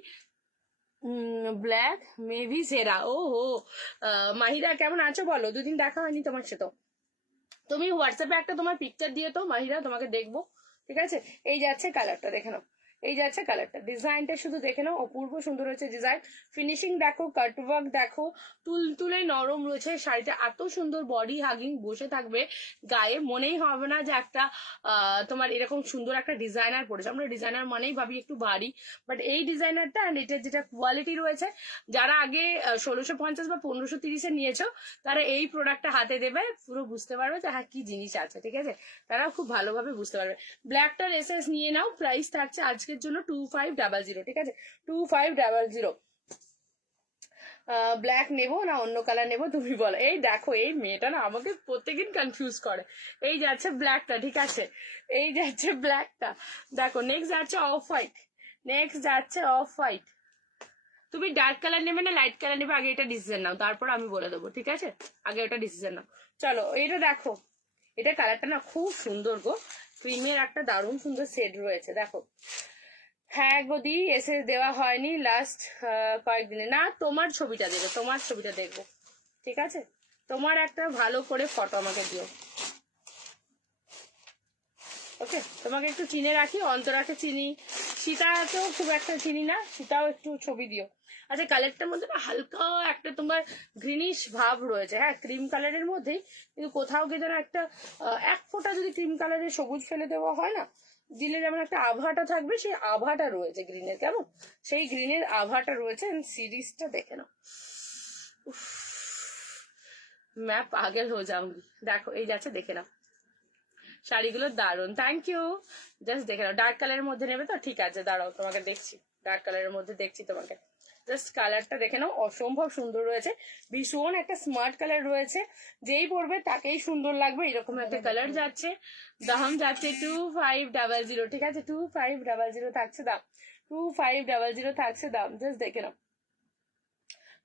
ব্ল্যাক মেবি সেরা। ও হো, মাহিরা কেমন আছো বলো, দুদিন দেখা হয়নি তোমার সাথে। তুমি হোয়াটসঅ্যাপে একটা তোমার পিকচার দিয়ে তো মাহিরা, তোমাকে দেখবো, ঠিক আছে। এই যাচ্ছে কালারটা দেখে নাও, এই যাচ্ছে কালারটা, ডিজাইনটা শুধু দেখে নাও, অপূর্ব সুন্দর হয়েছে ডিজাইন, ফিনিশিং দেখো, কাটওয়ার্ক দেখো, তুলতুলে নরম রয়েছে শাড়িটা, এত সুন্দর বডি হাগিং, বসে থাকবে গায়ে, মনেই হবে না যে একটা তোমার এরকম সুন্দর একটা ডিজাইনার পড়েছে। আমরা ডিজাইনার মানেই ভাবি একটু ভারী, বাট এই ডিজাইনারটা অ্যান্ড এটার যেটা কোয়ালিটি রয়েছে, যারা আগে 1650 বা 1530 নিয়েছো, তারা এই প্রোডাক্টটা হাতে দেবে, পুরো বুঝতে পারবে যে হ্যাঁ কি জিনিস আছে, ঠিক আছে, তারা খুব ভালোভাবে বুঝতে পারবে। ব্ল্যাকটার এসএস নিয়ে নাও, প্রাইস থাকছে আজকের জন্য 2500, ঠিক আছে, 2500। ব্ল্যাক নেবো না অন্য কালার নেবো, তুমি বলো। এই দেখো এই মেয়েটা না আমাকে প্রত্যেকদিন কনফিউজ করে। এই যাচ্ছে ব্ল্যাকটা, ঠিক আছে, এই যাচ্ছে ব্ল্যাকটা, দেখো নেক্সট যাচ্ছে অফ হোয়াইট, নেক্সট যাচ্ছে অফ হোয়াইট। তুমি ডার্ক কালার নেবে না লাইট কালার নেবে, আগে এটা ডিসিশন নাও, তারপর আমি বলে দেবো, ঠিক আছে, আগে এটা ডিসিশন নাও। চলো এটা দেখো, এটা কালারটা না খুব সুন্দর গো, ক্রিমের একটা দারুণ সুন্দর শেড রয়েছে, দেখো। হ্যাঁ গদি এসে দেওয়া হয়নি লাস্ট কয়েকদিনে, না তোমার ছবিটা দেবে, তোমার ছবিটা দেখবো, ঠিক আছে, তোমার একটা ভালো করে ফটো আমাকে দিও, ওকে। তোমাকে একটু চিনে রাখি, অন্তরাকে চিনি, সীতাকেও খুব একটা চিনি না, সীতাও একটু ছবি দিও। আচ্ছা কালারটার মধ্যে না হালকা একটা তোমার গ্রিনিশ ভাব রয়েছে, হ্যাঁ ক্রিম কালারের মধ্যেই, কিন্তু কোথাও গিয়ে যেন একটা এক ফোঁটা যদি ক্রিম কালারের সবুজ ফেলে দেওয়া হয় না, দিলে যেমন একটা আভাটা থাকবে, সেই আভাটা রয়েছে গ্রিনের, কেমন সেই গ্রিনের আভাটা রয়েছে। সিরিজটা দেখে নাও, मैं पागल हो जाऊंगी। দেখো এই যাচ্ছে, দেখে নাও শাড়িগুলো দারুন, থ্যাংক ইউ। জাস্ট দেখে নাও, ডার্ক কালারের মধ্যে নেবে তো, ঠিক আছে দাঁড়াও তোমাকে দেখছি, ডার্ক কালারের মধ্যে দেখছি তোমাকে, জাস্ট কালারটা দেখে নাও, অসম্ভব সুন্দর রয়েছে, ভীষণ একটা স্মার্ট কালার রয়েছে, যেই পরবে তাকেই সুন্দর লাগবে, এরকম একটা কালার যাচ্ছে। দাম যাচ্ছে 2500, ঠিক আছে, 2500 থাকছে দাম, 2500 থাকছে দাম, জাস্ট দেখে নাও,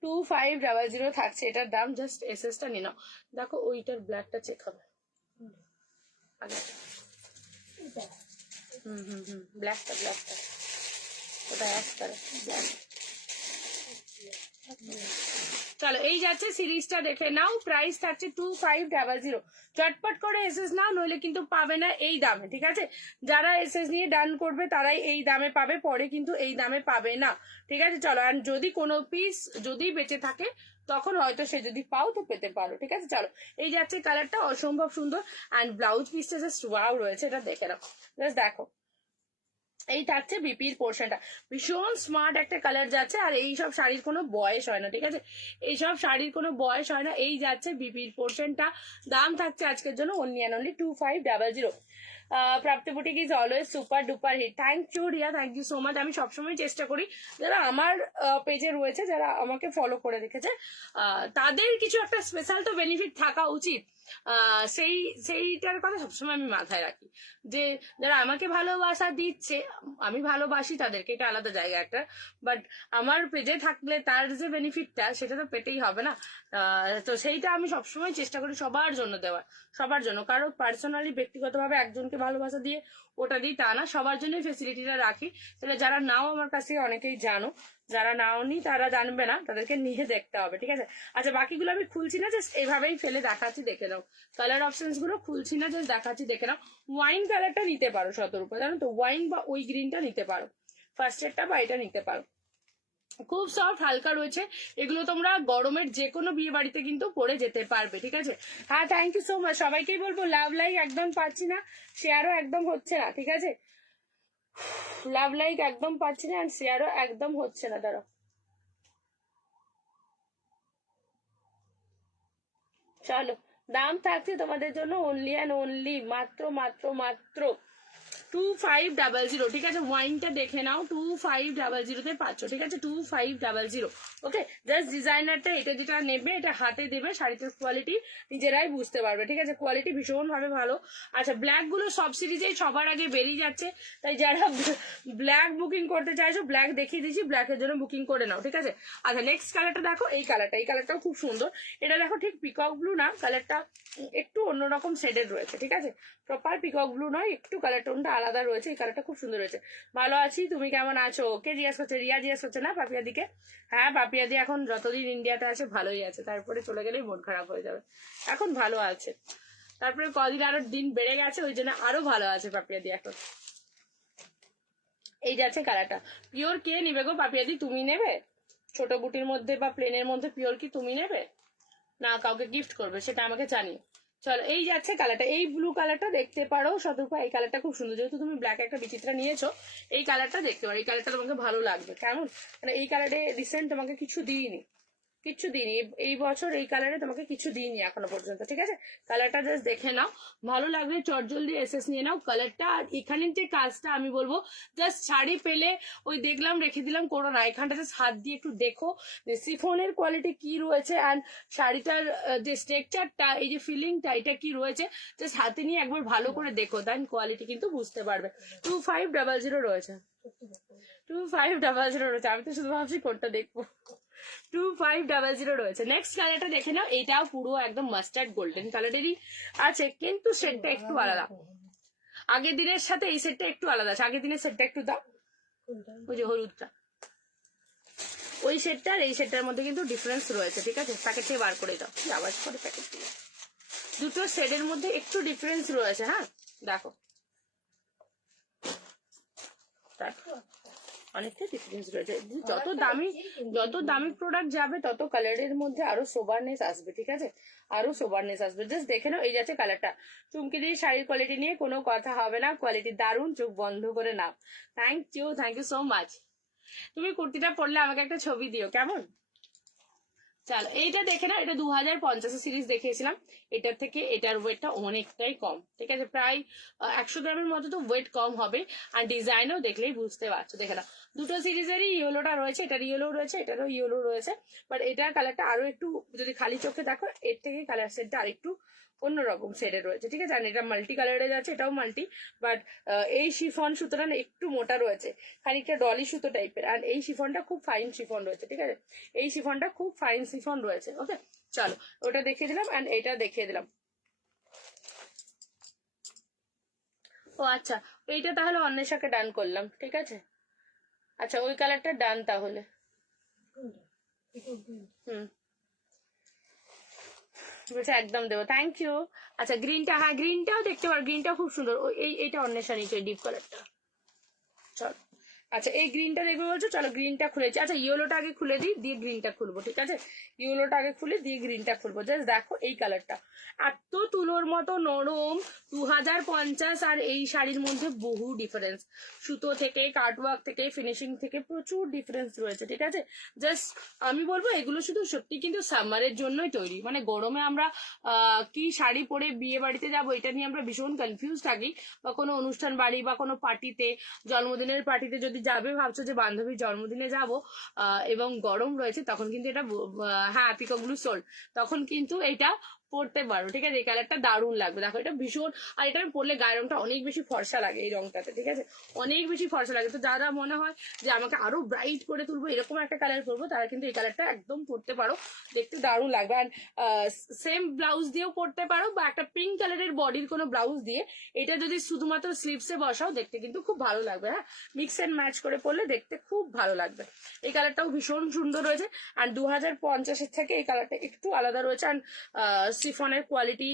2500 থাকছে এটার দাম, জাস্ট এসএসটা নিয়ে নাও। দেখো ওইটার ব্ল্যাকটা চেক হবে আগে, ব্ল্যাকটা ব্ল্যাকটা ওটা অ্যাড করে ব্ল্যাক। চলো এই যাচ্ছে সিরিজটা দেখে নাও, প্রাইস থাকছে 2500, চটপট করে এসএস নাও, নইলে কিন্তু পাবে না এই দামে, ঠিক আছে, যারা এসএস নিয়ে ডান করবে তারাই এই দামে পাবে, পরে কিন্তু এই দামে পাবে না, ঠিক আছে। চলো, আর যদি কোনো পিস যদি বেঁচে থাকে তখন হয়তো সে যদি পাও তো পেতে পারো, ঠিক আছে। চলো এই যাচ্ছে কালারটা, অসম্ভব সুন্দর, অ্যান্ড ব্লাউজ পিসটা জাস্ট ওয়াও রয়েছে, এটা দেখে নাও, জাস্ট দেখো। এই থাকছে বিপির পোর্শনটা, ভীষণ স্মার্ট একটা কালার যাচ্ছে, আর এই সব শাড়ির কোনো বয়স হয় না, ঠিক আছে, এইসব শাড়ির কোনো বয়স হয় না। এই যাচ্ছে বিপির পোর্শনটা, দাম থাকছে আজকের জন্য only and only 2500। Prapti boutique is always super duper hit. Thank you Riya, thank you so much. আমি সবসময় চেষ্টা করি যারা আমার পেজে রয়েছে, যারা আমাকে ফলো করে রেখেছে, তাদের কিছু একটা স্পেশাল তো বেনিফিট থাকা উচিত। সেইটার কথা সবসময় আমি মাথায় রাখি, যে যারা আমাকে ভালোবাসা দিচ্ছে, আমি ভালোবাসি তাদেরকে, এটা আলাদা জায়গা একটা, বাট আমার পেজে থাকলে তার যে বেনিফিটটা সেটা তো পেতেই হবে না। তো সেইটা আমি সবসময় চেষ্টা করি সবার জন্য দেওয়ার, সবার জন্য। কারো পার্সোনালি ব্যক্তিগতভাবে একজনকে ভালোবাসা দিয়ে ওটা দিই তা না, সবার জন্যই ফেসিলিটিটা রাখি। তাহলে যারা নাও আমার কাছ থেকে অনেকেই জানো, যারা নাওনি তারা জানবে না, তাদেরকে নিয়ে দেখতে হবে, ঠিক আছে? আচ্ছা, বাকিগুলো আমি খুলছি না, জাস্ট এভাবেই ফেলে দেখাচ্ছি, দেখে নাও। কালার অপশনস গুলো খুলছি না, জাস্ট দেখাচ্ছি, দেখে নাও। ওয়াইন কালারটা নিতে পারো 17 রুপে, জানো তো? ওয়াইন বা ওই গ্রিনটা নিতে পারো, ফার্স্ট এডটা বা এটা নিতে পারো। খুব সফট হালকা রয়েছে এগুলো, তোমরা গরমের যে কোনো বিয়ে বাড়িতে কিন্তু পরে যেতে পারবে, ঠিক আছে? হ্যাঁ, থ্যাংক ইউ সো মাচ। সবাইকেই বলবো লাভ লাইক একদম পাচ্ছি না, শেয়ারও একদম হচ্ছে না, ঠিক আছে? লাভ লাইক একদম পাচ্ছি না, অ্যান্ড শেয়ারও একদম হচ্ছে না। দাঁড়াও, চলো, দাম থাকছে তোমাদের জন্য অনলি অ্যান্ড অনলি মাত্র মাত্র মাত্র 2500, ঠিক আছে? ওয়াইনটা দেখে নাও, 2500 পাচ্ছ, ঠিক আছে? 2500, ওকে? জাস্ট ডিজাইনারটা, এটা যেটা নেবে এটা হাতে দেবে, শাড়িটার কোয়ালিটি নিজেরাই বুঝতে পারবে, ঠিক আছে? কোয়ালিটি ভীষণ ভাবে ভালো। আচ্ছা, ব্ল্যাক গুলো সব সিরিজেই সবার আগে বেরিয়ে যাচ্ছে, তাই যারা ব্ল্যাক বুকিং করতে চাইছো, ব্ল্যাক দেখিয়ে দিচ্ছি, ব্ল্যাকের জন্য বুকিং করে নাও, ঠিক আছে? আচ্ছা, নেক্সট কালারটা দেখো, এই কালারটাও খুব সুন্দর। এটা দেখো, ঠিক পিকক ব্লু না, কালারটা একটু অন্যরকম শেডের রয়েছে, ঠিক আছে? প্রপার পিকক ব্লু নয়, একটু কালার টোনটা আলাদা রয়েছে। এই কালারটা খুব সুন্দর রয়েছে। ভালো আছি, তুমি কেমন আছো? কে জিজ্ঞাসা করছে? রিয়া জিজ্ঞাসা করছে না পাপিয়া দিকে? হ্যাঁ, পাপিয়া দি এখন যতদিন ইন্ডিয়াতে আছে ভালোই আছে, তারপরে চলে গেলেই মন খারাপ হয়ে যাবে। এখন ভালো আছে, তারপরে কদিন আরো দিন বেড়ে গেছে, ওই জন্য আরো ভালো আছে পাপিয়া দি এখন। এই যাচ্ছে কালারটা। পিওর কে নিবে গো পাপিয়া দি? তুমি নেবে? ছোট বুটির মধ্যে বা প্লেনের মধ্যে পিওর কি তুমি নেবে, না কাউকে গিফট করবে, সেটা আমাকে জানিও। চলো, এই যাচ্ছে কালারটা, এই ব্লু কালারটা দেখতে পারো শতরূপা, এই কালারটা খুব সুন্দর। যেহেতু তুমি ব্ল্যাক একটা বিচিত্রা নিয়েছো, এই কালারটা দেখতে পারো, এই কালারটা তোমাকে ভালো লাগবে। কেমন, মানে এই কালারে রিসেন্ট তোমাকে কিছু দিইনি, কিচ্ছু দিইনি এই বছর, এই কালারে তোমাকে কিছু দিইনি এখনো পর্যন্ত, ঠিক আছে? কালারটা জাস্ট দেখে নাও, ভালো লাগলে চটজলদি এসএস নিয়ে নাও কালারটা। আর এখানের যে কাজটা আমি বলবো, জাস্ট শাড়ি পেলে ওই দেখলাম রেখে দিলাম করো না, এখানটা জাস্ট হাত দিয়ে একটু দেখো যে সিফনের কোয়ালিটি কি রয়েছে, অ্যান্ড শাড়িটার যে স্ট্রাকচারটা, এই যে ফিলিংটা, এটা কি রয়েছে, জাস্ট হাতে নিয়ে একবার ভালো করে দেখো, দেন কোয়ালিটি কিন্তু বুঝতে পারবে। 2500 রয়েছে, 2500 রয়েছে। আমি তো শুধু ভাবছি কোনটা দেখবো। 2500 রয়েছে। নেক্সট কালারটা দেখে নাও, এটাও পুরো একদম মাস্টার্ড গোল্ডেন কালারেরই আছে, কিন্তু সেটটা একটু আলাদা। আগের দিনের সাথে এই সেটটা একটু আলাদা আছে। আগের দিনের সেটটা একটু দাও, ওই যে হলুদটা, ওই সেটটা আর এই সেটটার মধ্যে কিন্তু ডিফারেন্স রয়েছে, ঠিক আছে? প্যাকেট থেকে বার করে দাও, কি আওয়াজ করে প্যাকেট দিয়ে। দুটো শেডের মধ্যে একটু ডিফারেন্স রয়েছে, হ্যাঁ দেখো, অনেকটা ডিফারেন্স রয়েছে। যত দামি প্রোডাক্ট যাবে তত কালারের মধ্যে আরো সোবারনেস আসবে, ঠিক আছে? আরো সোবারনেস আসবে। জাস্ট দেখে নাও, এই যাচ্ছে কালারটা। চুমকি দিয়ে শাড়ির কোয়ালিটি নিয়ে কোনো কথা হবে না, কোয়ালিটি দারুণ, চোখ বন্ধ করে নাও। Thank you so much. তুমি কুর্তিটা পরলে আমাকে একটা ছবি দিও, কেমন? চলো, এইটা দেখে না, এটা 2050 সিরিজ দেখিয়েছিলাম, এটার থেকে এটার ওয়েটটা অনেকটাই কম, ঠিক আছে? প্রায় 100 গ্রামের মতো তো ওয়েট কম হবে। আর ডিজাইনও দেখলেই বুঝতে পারছো, দেখে না, দুটো সিরিজেরই ইয়েলোটা রয়েছে, এটার ইয়েলো রয়েছে, এটারও ইয়েলো রয়েছে, বাট এটার কালারটা আরো একটু, যদি খালি চোখে দেখো এর থেকে কালার সেটটা আরেকটু অন্যরকম শেডের রয়েছে, ঠিক আছে? আর এটা মাল্টি কালারে যাচ্ছে, এটাও মাল্টি, বাট এই শিফন সুতরাং একটু মোটা রয়েছে, খানিকটা ডলি সুতো টাইপের, আর এই শিফনটা খুব ফাইন শিফন রয়েছে, ঠিক আছে? এই শিফনটা খুব ফাইন শিফন রয়েছে, ওকে? চলো, ওটা দেখিয়ে দিলাম, অ্যান্ড এটা দেখিয়ে দিলাম। ও আচ্ছা, এইটা তাহলে অন্বেষাকে ডান করলাম, ঠিক আছে? আচ্ছা, ওই কালারটা ডান তাহলে। হুম, বলছে একদম দেবো, থ্যাংক ইউ। আচ্ছা, গ্রিনটা, হ্যাঁ গ্রিনটাও দেখতে পারো, গ্রিনটাও খুব সুন্দর। এইটা অন্বেষা নিচে ডিপ কালারটা। চল, আচ্ছা এই গ্রিনটা দেখবে বলছো, চলো গ্রিনটা খুলেছি। আচ্ছা ইয়েলোটা আগে খুলে দিই, দিয়ে গ্রিনটা খুলবো, ঠিক আছে? ইয়েলোটা আগে খুলে দিয়ে গ্রিনটা খুলবো। জাস্ট দেখো এই কালারটা এত তুলোর মতো নরম, 2050 আর এই শাড়ির মধ্যে বহু ডিফারেন্স, সুতো থেকে কাটওয়ার্ক থেকে ফিনিশিং থেকে প্রচুর ডিফারেন্স রয়েছে, ঠিক আছে? জাস্ট আমি বলবো এগুলো শুধু সত্যি কিন্তু সামারের জন্যই তৈরি। মানে গরমে আমরা কি শাড়ি পরে বিয়ে বাড়িতে যাবো এটা নিয়ে আমরা ভীষণ কনফিউজ থাকি, বা কোনো অনুষ্ঠান বাড়ি বা কোনো পার্টিতে, জন্মদিনের পার্টিতে যদি যাবে, ভাবছো যে বান্ধবীর জন্মদিনে যাব এবং গরম রয়েছে, তখন কিন্তু এটা হ্যাঁ পিকোগুলো সোল্ড, তখন কিন্তু এটা পরতে পারো, ঠিক আছে? এই কালারটা দারুণ লাগবে, দেখো এটা ভীষণ, আর এটা পরলে গায়ের রংটা অনেক বেশি ফর্সা লাগে এই রংটাতে, ঠিক আছে? অনেক বেশি ফর্সা লাগে। তো যারা মনে হয় যে আমাকে আরো ব্রাইট করে তুলবো, এরকম একটা কালার পরবো, তারা কিন্তু এই কালারটা একদম পরতে পারো, দেখতে দারুণ লাগবে। আর সেম ব্লাউজ দিয়েও পরতে পারো, বা একটা পিঙ্ক কালারের বডির কোনো ব্লাউজ দিয়ে এটা যদি শুধুমাত্র স্লিভসে বসাও, দেখতে কিন্তু খুব ভালো লাগবে। হ্যাঁ, মিক্স অ্যান্ড ম্যাচ করে পরলে দেখতে খুব ভালো লাগবে। এই কালারটাও ভীষণ সুন্দর রয়েছে, আর 2050-এর থেকে এই কালারটা একটু আলাদা রয়েছে। আর সিফনের কোয়ালিটি,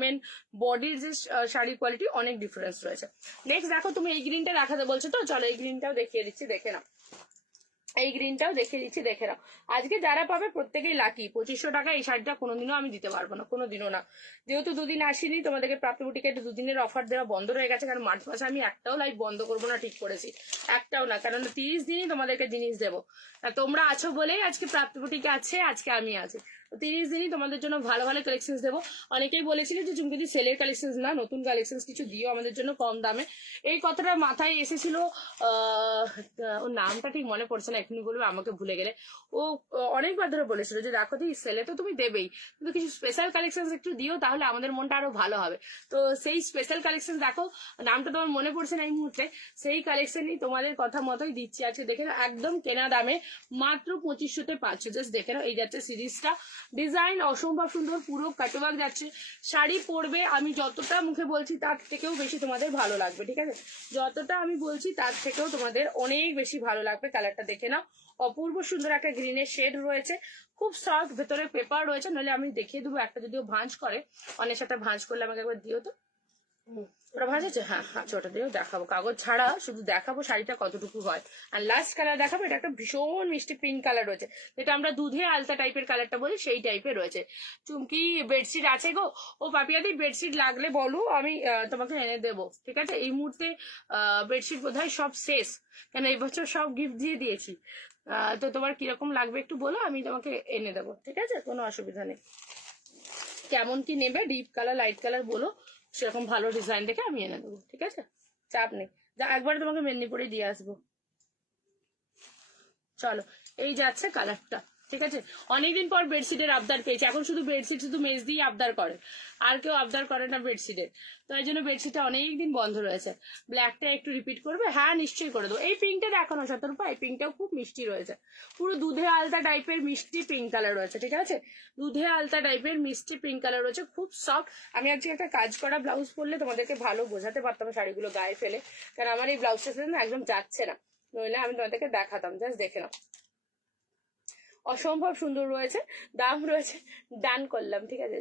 মেন বডির যে শাড়ির কোয়ালিটি অনেক ডিফারেন্স রয়েছে। নেক্সট দেখো, তুমি এই গ্রিনটা দেখাতে বলছো তো, চলো এই গ্রিনটাও দেখিয়ে দিচ্ছি, দেখে নাও। এই গ্রিনটাও দেখিয়ে দিচ্ছি, দেখে নাও। আজকে যারা পাবে প্রত্যেকেই লাকি। 2500 টাকা এই শাড়িটা কোনোদিনও আমি দিতে পারবো না, কোনোদিনও না। যেহেতু দুদিন আসিনি, তোমাদেরকে প্রাপ্তি বুটিকে দুদিনের অফার দেওয়া বন্ধ রয়ে গেছে, কারণ মার্চ মাসে আমি একটাও লাইভ বন্ধ করবো না, ঠিক করেছি, একটাও না, কারণ 30 দিনই তোমাদেরকে জিনিস দেবো। তোমরা আছো বলেই আজকে প্রাপ্তি বুটিকে আছে, আজকে আমি আছি। 30 দিনই তোমাদের জন্য ভালো ভালো কালেকশন দেবো। অনেকেই বলেছিল যে তুমি যদি সেলের কালেকশন না, নতুন কালেকশন কিছু দিও আমাদের জন্য কম দামে। এই কথাটা মাথায় এসেছিল, ওর নামটা ঠিক মনে পড়ছে না, এখনই বলবে আমাকে ভুলে গেলে। ও অনেকবার ধরে বলেছিল যে দেখো দি সেলে তো তুমি দেবেই, কিন্তু কিছু স্পেশাল কালেকশন একটু দিও, তাহলে আমাদের মনটা আরো ভালো হবে। তো সেই স্পেশাল কালেকশন দেখো, নামটা তোমার মনে পড়ছে না এই মুহূর্তে, সেই কালেকশনই তোমাদের কথা মতোই দিচ্ছি আজকে। দেখে নাও একদম কেনা দামে মাত্র 2500-তে পাচ্ছ। জাস্ট দেখে নাও, এই যাচ্ছে সিরিজটা, ডিজাইন অসম্ভব সুন্দর, পুরো কাটওয়ার্ক যাচ্ছে। শাড়ি পরবে, আমি যতটা মুখে বলছি তার থেকেও বেশি তোমাদের ভালো লাগবে, ঠিক আছে? যতটা আমি বলছি তার থেকেও তোমাদের অনেক বেশি ভালো লাগবে। কালারটা দেখে নাও, অপূর্ব সুন্দর একটা গ্রিনের শেড রয়েছে, খুব সফট, ভেতরে পেপার রয়েছে। নইলে আমি দেখিয়ে দেবো একটা, যদিও ভাঁজ করে, অনেক সাথে ভাঁজ করলে আমাকে একবার দিও তো। ওটা ভাঁজ আছে, হ্যাঁ আচ্ছা, ওটা দিয়েও দেখাবো, কাগজ ছাড়া শুধু দেখাবো শাড়িটা কতটুকু হয়। আর লাস্ট কালার দেখাবো, এটা একটা ভীষণ মিষ্টি পিঙ্ক কালার রয়েছে, যেটা আমরা দুধে আলতা টাইপের কালারটা বলি, সেই টাইপের রয়েছে। চুমকি বেডশিট আছে গো? ও পাপিয়াদি বেডশিট লাগলে বলো, আমি তোমাকে এনে দেবো, ঠিক আছে? এই মুহূর্তে বেডশিট বোধহয় সব শেষ, কেন এই বছর সব গিফট দিয়ে দিয়েছি। তো তোমার কিরকম লাগবে একটু বলো, আমি তোমাকে এনে দেবো, ঠিক আছে? কোনো অসুবিধা নেই। কেমন কি নেবে, ডিপ কালার লাইট কালার বলো, সেরকম ভালো ডিজাইন দেখে আমি এনে দেবো, ঠিক আছে? চাপ নেই, যা একবারে তোমাকে মেদিনীপুরে দিয়ে আসবো। চলো, এই যাচ্ছে কালারটা, ঠিক আছে? অনেকদিন পর বেডশিটের আবদার পেয়েছে, এখন শুধু বেডশিট শুধু মেজ দিয়ে আবদার করে, আর কেউ আবদার করে না বেডশিটের। তো এই জন্য বেডশিটটা অনেকদিন বন্ধ রয়েছে। ব্ল্যাকটা একটু রিপিট করবে? হ্যাঁ নিশ্চয়ই করে দেবো। এই পিঙ্কটা দেখো না শতরূপা, এই পিঙ্কটাও খুব মিষ্টি রয়েছে, পুরো দুধে আলতা টাইপের মিষ্টি পিঙ্ক কালার রয়েছে, ঠিক আছে? দুধে আলতা টাইপের মিষ্টি পিঙ্ক কালার রয়েছে, খুব সফট। আমি আজকে একটা কাজ করা ব্লাউজ পরলে তোমাদেরকে ভালো বোঝাতে পারতাম শাড়িগুলো গায়ে ফেলে, কারণ আমার এই ব্লাউজটা না একদম যাচ্ছে না, নইলে আমি তোমাদেরকে দেখাতাম। জাস্ট দেখে নাও, অসম্ভব সুন্দর রয়েছে। দাম রয়েছে, ডান করলাম, ঠিক আছে?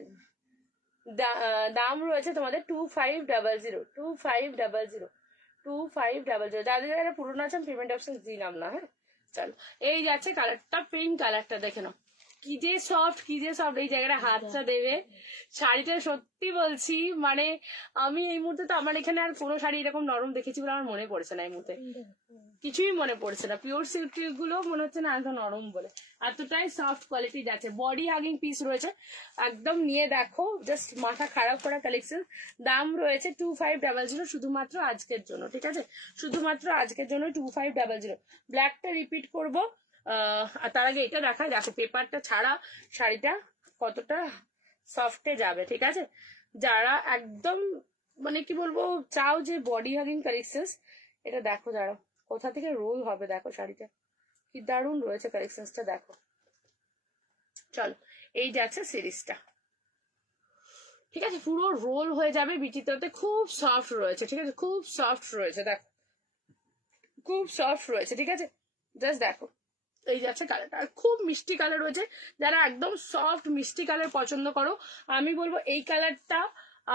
দাম রয়েছে তোমাদের 2500, 2500, 2500। যাদের যারা পুরোনো আছেন পেমেন্ট অপশন দিলাম না, হ্যাঁ? চলো, এই যাচ্ছে কালারটা, পিঙ্ক কালারটা দেখে নাও, কি যে সফট, কি যে সফট। এই জায়গাটা হাতটা দেবে, শাড়িটা সত্যি বলছি, মানে আমি এই মুহূর্তে তো আমার এখানে আর কোনো শাড়ি এরকম নরম দেখেছি বলে আমার মনে পড়ছে না এই মুহূর্তে, কিছুই মনে পড়ছে না। পিওর সিল্ক গুলো মনে হচ্ছে না এত নরম বলে, এতটাই সফট কোয়ালিটি যাচ্ছে। বডি হাগিং পিস রয়েছে, একদম নিয়ে দেখো, জাস্ট মাথা খারাপ করা কালেকশন। দাম রয়েছে 2500 শুধুমাত্র আজকের জন্য, ঠিক আছে? শুধুমাত্র আজকের জন্য 2500। ব্ল্যাকটা রিপিট করবো, আর তার আগে এটা দেখায়, দেখো পেপারটা ছাড়া শাড়িটা কতটা সফটে যাবে, ঠিক আছে? যারা একদম মানে কি বলবো চাও যে বডি হাগিং কালেকশন, এটা দেখো যারা কোথা থেকে রোল হবে, দেখো শাড়িটা কি দারুণ রয়েছে, কালেকশনটা দেখো। চলো, এই যাচ্ছে সিরিজটা, ঠিক আছে? পুরো রোল হয়ে যাবে বিচিত্রতে, খুব সফট রয়েছে, ঠিক আছে? খুব সফট রয়েছে, দেখো খুব সফট রয়েছে, ঠিক আছে? জাস্ট দেখো, এই যাচ্ছে কালারটা, আর খুব মিষ্টি কালার রয়েছে। যারা একদম সফট মিষ্টি কালার পছন্দ করো, আমি বলবো এই কালারটা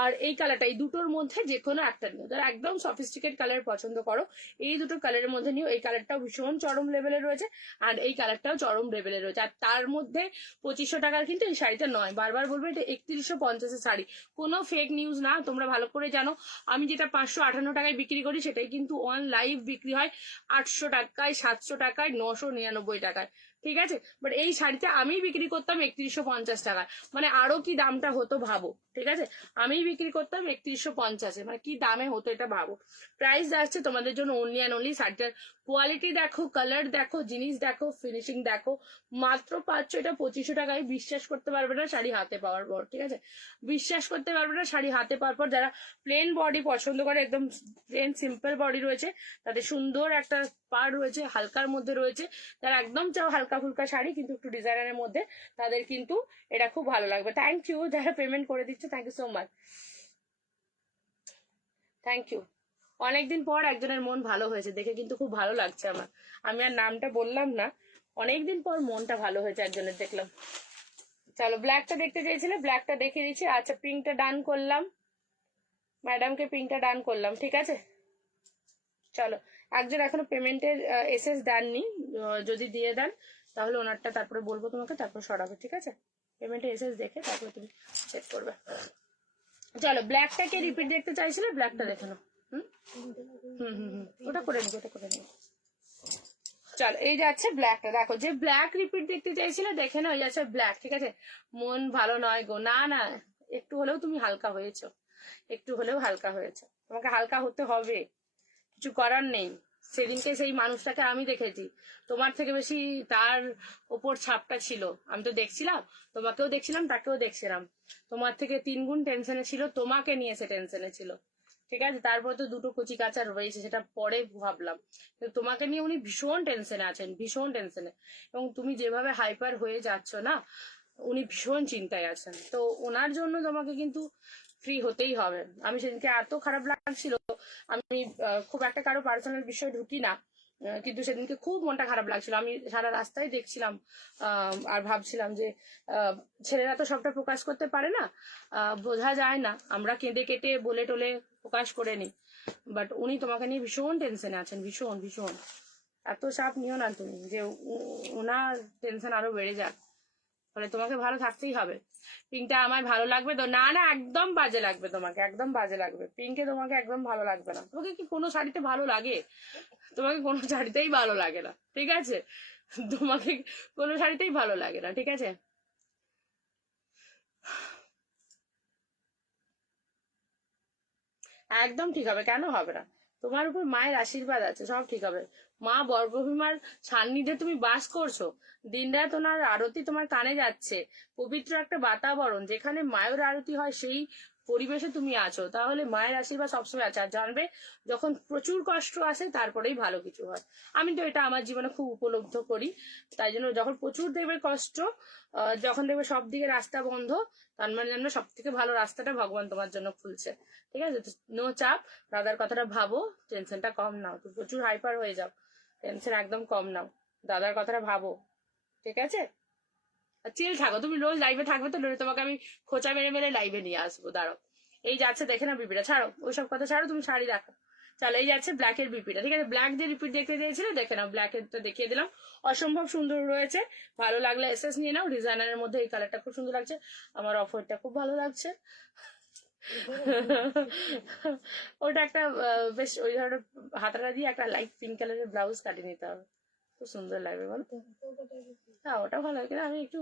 আর এই কালারটা, এই দুটোর মধ্যে যে কোনো একটা নিও। যারা একদম সফিস্টিকেট কালার পছন্দ করো এই দুটো কালারের মধ্যে নিও। এই কালারটাও ভীষণ চরম লেভেলে রয়েছে আর এই কালারটাও চরম লেভেলে রয়েছে। আর তার মধ্যে 2500 টাকার কিন্তু এই শাড়িটা নয়, বারবার বলবো এটা 3150 শাড়ি, কোনো ফেক নিউজ না, তোমরা ভালো করে জানো। আমি যেটা 558 টাকায় বিক্রি করি সেটাই কিন্তু অন লাইভ বিক্রি হয় 800 টাকায়, 700 টাকায়, 999 টাকায়, ঠিক আছে। বাট এই শাড়িটা আমি বিক্রি করতাম 3150 টাকায়, মানে আরো কি দামটা হতো ভাবো, ঠিক আছে। আমি বিক্রি করতাম 3150, মানে কি দামে হতো এটা ভাবো। প্রাইস আসছে তোমাদের জন্য অনলি অ্যান্ড অনলি। শাড়িটার কোয়ালিটি দেখো, কালার দেখো, জিনিস দেখো, ফিনিশিং দেখো, মাত্র পাচ্ছ এটা 2500 টাকায়। বিশ্বাস করতে পারবে না শাড়ি হাতে পাওয়ার পর, ঠিক আছে, বিশ্বাস করতে পারবে না শাড়ি হাতে পাওয়ার পর। যারা প্লেন বডি পছন্দ করে, একদম প্লেন সিম্পল বডি রয়েছে, তাদের সুন্দর একটা পাড় রয়েছে, হালকার মধ্যে রয়েছে, যারা একদম চাও হালকা ফুলকা শাড়ি কিন্তু একটু ডিজাইনারের মধ্যে, তাদের কিন্তু এটা খুব ভালো লাগবে। থ্যাংক ইউ যারা পেমেন্ট করে দিচ্ছ, thank you so much, thank you. অনেকদিন পর একজনের মন ভালো হয়েছে দেখে কিন্তু খুব ভালো লাগছে আমার। আমি আর নামটা বললাম না, অনেকদিন পর মনটা ভালো হয়েছে একজনের দেখলাম। চলো ব্ল্যাকটা দেখতে চেয়েছিলে, ব্ল্যাকটা দেখিয়ে দিচ্ছি। আচ্ছা পিঙ্কটা ডান করলাম, ম্যাডামকে পিঙ্কটা ডান করলাম, ঠিক আছে। চলো, একজন এখনো পেমেন্টের এসএস দেননি, যদি দিয়ে দেন তাহলে ওনারটা তারপরে বলবো তোমাকে, তারপর সরাবে, ঠিক আছে। পেমেন্টের এসএস দেখে তারপরে তুমি চেক করবে। চলো ব্ল্যাকটাকে রিপিট দেখতে চাইছিলে, ব্ল্যাকটা দেখে নাও। হুম হুম হুম হুম ওটা করে নিবো, ওটা করে নিবো। চলো এই যাচ্ছে ব্ল্যাকটা, দেখো যে ব্ল্যাক রিপিট দেখতে চাইছিলে দেখে নাও, এই যাচ্ছে ব্ল্যাক, ঠিক আছে। মন ভালো নয় গো, না না, একটু হলেও তুমি হালকা হয়েছো, একটু হলেও হালকা হয়েছে, তোমাকে হালকা হতে হবে, কিছু করার নেই। সেদিনকে সেই মানুষটাকে আমি দেখেছি, তোমার থেকে বেশি তার ওপর ছাপটা ছিল, আমি তো দেখছিলাম, তোমাকেও দেখছিলাম, তাকেও দেখছিলাম। তোমার থেকে 3 গুণ টেনশনে ছিল, তোমাকে নিয়ে সে টেনশনে ছিল, ঠিক আছে। তারপর তো দুটো কচি কাঁচা রয়েছে, সেটা পরে ভাবলাম, কিন্তু তোমাকে নিয়ে উনি ভীষণ টেনশনে আছেন, ভীষণ টেনশনে। এবং তুমি যেভাবে হাইপার হয়ে যাচ্ছ না, উনি ভীষণ চিন্তায় আছেন, তো ওনার জন্য তোমাকে কিন্তু ফ্রি হতেই হবে। আমি সেদিনকে এত খারাপ লাগছিল, আমি খুব একটা কারো পার্সোনাল বিষয় ঢুকি না, কিন্তু সেদিনকে খুব মনটা খারাপ লাগছিল। আমি সারা রাস্তায় দেখছিলাম আর ভাবছিলাম যে ছেলেরা তো সবটা প্রকাশ করতে পারে না, বোঝা যায় না, আমরা কেঁদে কেটে বলে টলে প্রকাশ করে নিই, বাট উনি তোমাকে নিয়ে ভীষণ টেনশনে আছেন, ভীষণ ভীষণ। এত চাপ নিও না তুমি যে ওনার টেনশন আরো বেড়ে যাক, ফলে তোমাকে ভালো থাকতেই হবে। পিঙ্কটা আমার ভালো লাগবে তো? না না, একদম বাজে লাগবে তোমাকে, একদম বাজে লাগবে পিঙ্কে, তোমাকে একদম ভালো লাগবে না। তোমাকে কি কোনো শাড়িতে ভালো লাগে? তোমাকে কোনো শাড়িতেই ভালো লাগে না, ঠিক আছে, তোমাকে কোনো শাড়িতেই ভালো লাগে না, ঠিক আছে। একদম ঠিক হবে, কেন হবে না? তোমার উপর মায়ের আশীর্বাদ আছে, সব ঠিক হবে। মা বর্গভীমার সান্নিধ্যে তুমি বাস করছো, দিনরাত ওনার আরতি তোমার কানে যাচ্ছে, পবিত্র একটা বাতাবরণ যেখানে মায়ের আরতি হয়, সেই পরিবেশে তুমি আছো, তাহলে মায়ের আশীর্বাদ সবসময় আছে। আর জানবে যখন প্রচুর কষ্ট আসে তারপরেই ভালো কিছু হয়। আমি তো এটা আমার জীবনে খুব উপলব্ধ করি, তাই জন্য যখন প্রচুর দেখবে কষ্ট, যখন দেখবে সব দিকে রাস্তা বন্ধ, তার মানে জানবে সব থেকে ভালো রাস্তাটা ভগবান তোমার জন্য খুলছে, ঠিক আছে। নো চাপ, দাদার কথাটা ভাবো, টেনশনটা কম নাও, তুমি প্রচুর হাইপার হয়ে যাও, টেনশন একদম কম নাও, দাদার কথাটা ভাবো, ঠিক আছে। চিল থাকো, তুমি রোজ লাইভে থাকবে তো, নইলে তোমাকে আমি খোঁচা মেরে মেরে লাইভে নিয়ে আসবো, দাঁড়াও। এই যাচ্ছে দেখে না বিপিটা, ছাড়ো ওইসব কথা, ছাড়ো, তুমি শাড়ি দেখো। চলো এই যাচ্ছে ব্ল্যাকের বিপিটা, ঠিক আছে। ব্ল্যাক দিয়ে রিপিট দেখতে চেয়েছিলে, দেখে নাও, ব্ল্যাকেরটা দেখিয়ে দিলাম, অসম্ভব সুন্দর রয়েছে। ভালো লাগলে এসএস নিয়ে নাও, ডিজাইনারের মধ্যে এই কালারটা খুব সুন্দর লাগছে, আমার অফারটা খুব ভালো লাগছে। ওটা একটা বেশ ওই ধরনের হাতাটা দিয়ে একটা লাইট পিঙ্ক কালারের ব্লাউজ কাটিয়ে নিতে হবে, খুব সুন্দর লাগবে বলো। হ্যাঁ ওটা ভালো লাগে, আমি একটু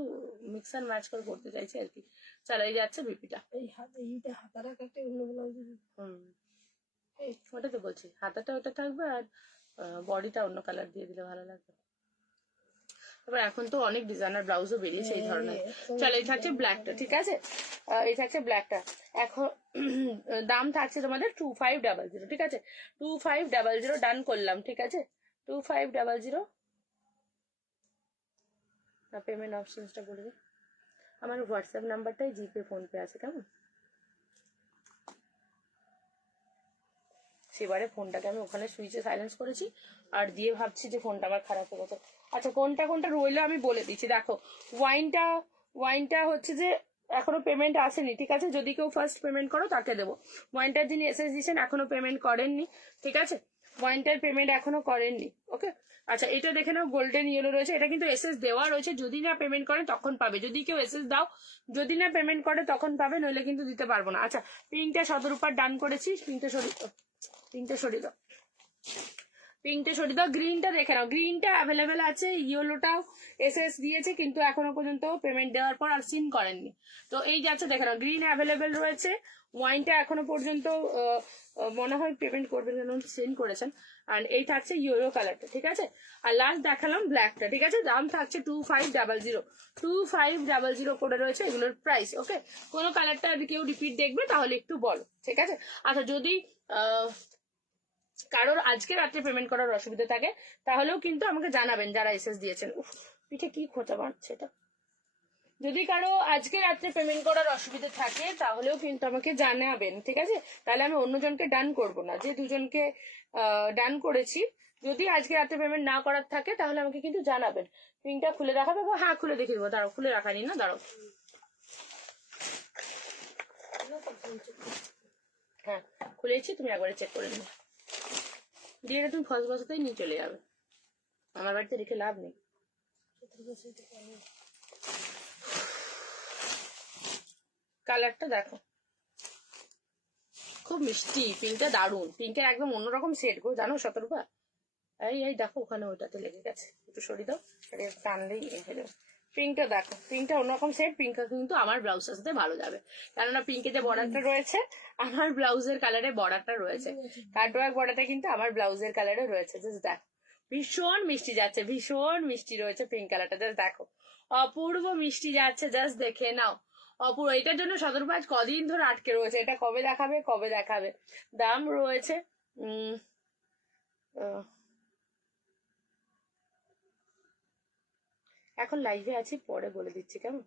মিক্স অ্যান্ড ম্যাচ করে করতে চাইছি আর কি। চলো এই যাচ্ছে বিপিটা, হুম ওটা তো বলছি, হাতাটা ওটা থাকবে আর বডিটা অন্য কালার দিয়ে দিলে ভালো লাগবে। তারপর এখন তো অনেক ডিজাইনার ব্লাউজও বেরিয়েছে এই ধরনের। চলো এই থাকছে ব্ল্যাকটা, ঠিক আছে, এই থাকছে ব্ল্যাকটা। এখন দাম থাকছে তোমাদের 2500, ঠিক আছে, 2500 ডান করলাম, ঠিক আছে, 2500। পেমেন্ট অপশনসটা বলবে, আমার হোয়াটসঅ্যাপ নাম্বারটাই জিপে ফোনপে আছে, কেমন। সেবারে ফোনটাকে আমি ওখানে সুইচে সাইলেন্স করেছি আর দিয়ে ভাবছি যে ফোনটা আমার খারাপ হয়ে গেছে। আচ্ছা কোনটা কোনটা রইলো আমি বলে দিচ্ছি, দেখো ওয়াইনটা হচ্ছে যে এখনো পেমেন্ট আসেনি, ঠিক আছে? যদি কেউ ফার্স্ট পেমেন্ট করো তাকে দেবো। ময়েন্টার যিনি এসএস দিয়েছেন এখনো পেমেন্ট করেননি, ঠিক আছে? ময়েন্টার পেমেন্ট এখনো করেননি, ওকে? আচ্ছা, এটা দেখে নাও, গোল্ডেন ইয়েলো রয়েছে, এটা কিন্তু এসএস দেওয়া রয়েছে, যদি না পেমেন্ট করে তখন পাবে। যদি কেউ এসএস দাও, যদি না পেমেন্ট করে তখন পাবে, নইলে কিন্তু দিতে পারবো না। আচ্ছা, পিঙ্কটা শতরূপার ডান করেছি, পিঙ্কটা সরিয়ে দাও, পিঙ্কটা সরিয়ে দাও, পিঙ্কটা সরিয়ে দাও। গ্রিনটা দেখে নাও, গ্রিনটা অ্যাভেলেবেল আছে, ইয়েলোটাও এসএস দিয়েছে কিন্তু এখনো পর্যন্ত পেমেন্ট দেওয়ার পর আর সিন করেননি। তো এই যাচ্ছে, দেখে নাও, গ্রিন অ্যাভেলেবেল রয়েছে। ওয়াইনটা এখনো পর্যন্ত মনে হয় পেমেন্ট করবেন, কারণ সেন্ড করেছেন। আর এই থাকছে ইয়েলো কালারটা, ঠিক আছে? আর লাস্ট দেখালাম ব্ল্যাকটা, ঠিক আছে? দাম থাকছে 2500, 2500 করে রয়েছে এগুলোর প্রাইস, ওকে? কোনো কালারটা কেউ রিপিট দেখবে তাহলে একটু বলো, ঠিক আছে? আচ্ছা, যদি কারোর আজকে রাত্রে পেমেন্ট করার অসুবিধা থাকে তাহলেও কিন্তু আমাকে জানাবেন, যারা এসএস দিয়েছেন। পিঠে কি খোঁচা মারছে এটা। যদি কারো আজকে রাত্রে পেমেন্ট করার অসুবিধা থাকে তাহলেও কিন্তু আমাকে জানাবেন, ঠিক আছে? তাহলে আমি অন্যজনকে ডান করব না, যে দুজনকে ডান করেছি। যদি আজকে রাত্রে পেমেন্ট না করার থাকে তাহলে আমাকে কিন্তু জানাবেন। পিনটা খুলে দেখাবে? হ্যাঁ, খুলে দেখিয়ে দেবো, দাঁড়াও, খুলে রাখানি না, দাঁড়াও। হ্যাঁ, খুলেছি, তুমি একবারে চেক করে নিও, দিয়ে তুমি ফলস বসাতেই নিয়ে চলে যাবে, আমার বাড়িতে রেখে লাভ নেই। কালারটা দেখো, খুব মিষ্টি, পিঙ্কটা দারুন, পিঙ্কের একদম অন্যরকম সেট গো, জানো শতরূপা? এই দেখো, ওখানে ওটাতে লেগে গেছে, একটু সরিয়ে দাও, টানলেই হয়ে যাবে। পিঙ্কটা দেখো, পিঙ্কটা অন্যরকম সেট, পিঙ্কটা কিন্তু আমার ব্লাউজের সাথে ভালো যাবে, কেননা পিঙ্কে যে বর্ডারটা রয়েছে আমার ব্লাউজের কালারে বর্ডারটা রয়েছে, কাটওয়ার্ক বর্ডারটা কিন্তু আমার ব্লাউজের কালারে রয়েছে। জাস্ট দেখো, ভীষণ মিষ্টি যাচ্ছে, ভীষণ মিষ্টি রয়েছে পিঙ্ক কালারটা, জাস্ট দেখো, অপূর্ব মিষ্টি যাচ্ছে, জাস্ট দেখে নাও, অপূর্ব। এটার জন্য শতরূপা কদিন ধরে আটকে রয়েছে, এটা কবে দেখাবে, কবে দেখাবে। দাম রয়েছে এখন লাইভে আছি, পরে বলে দিচ্ছি, কেমন?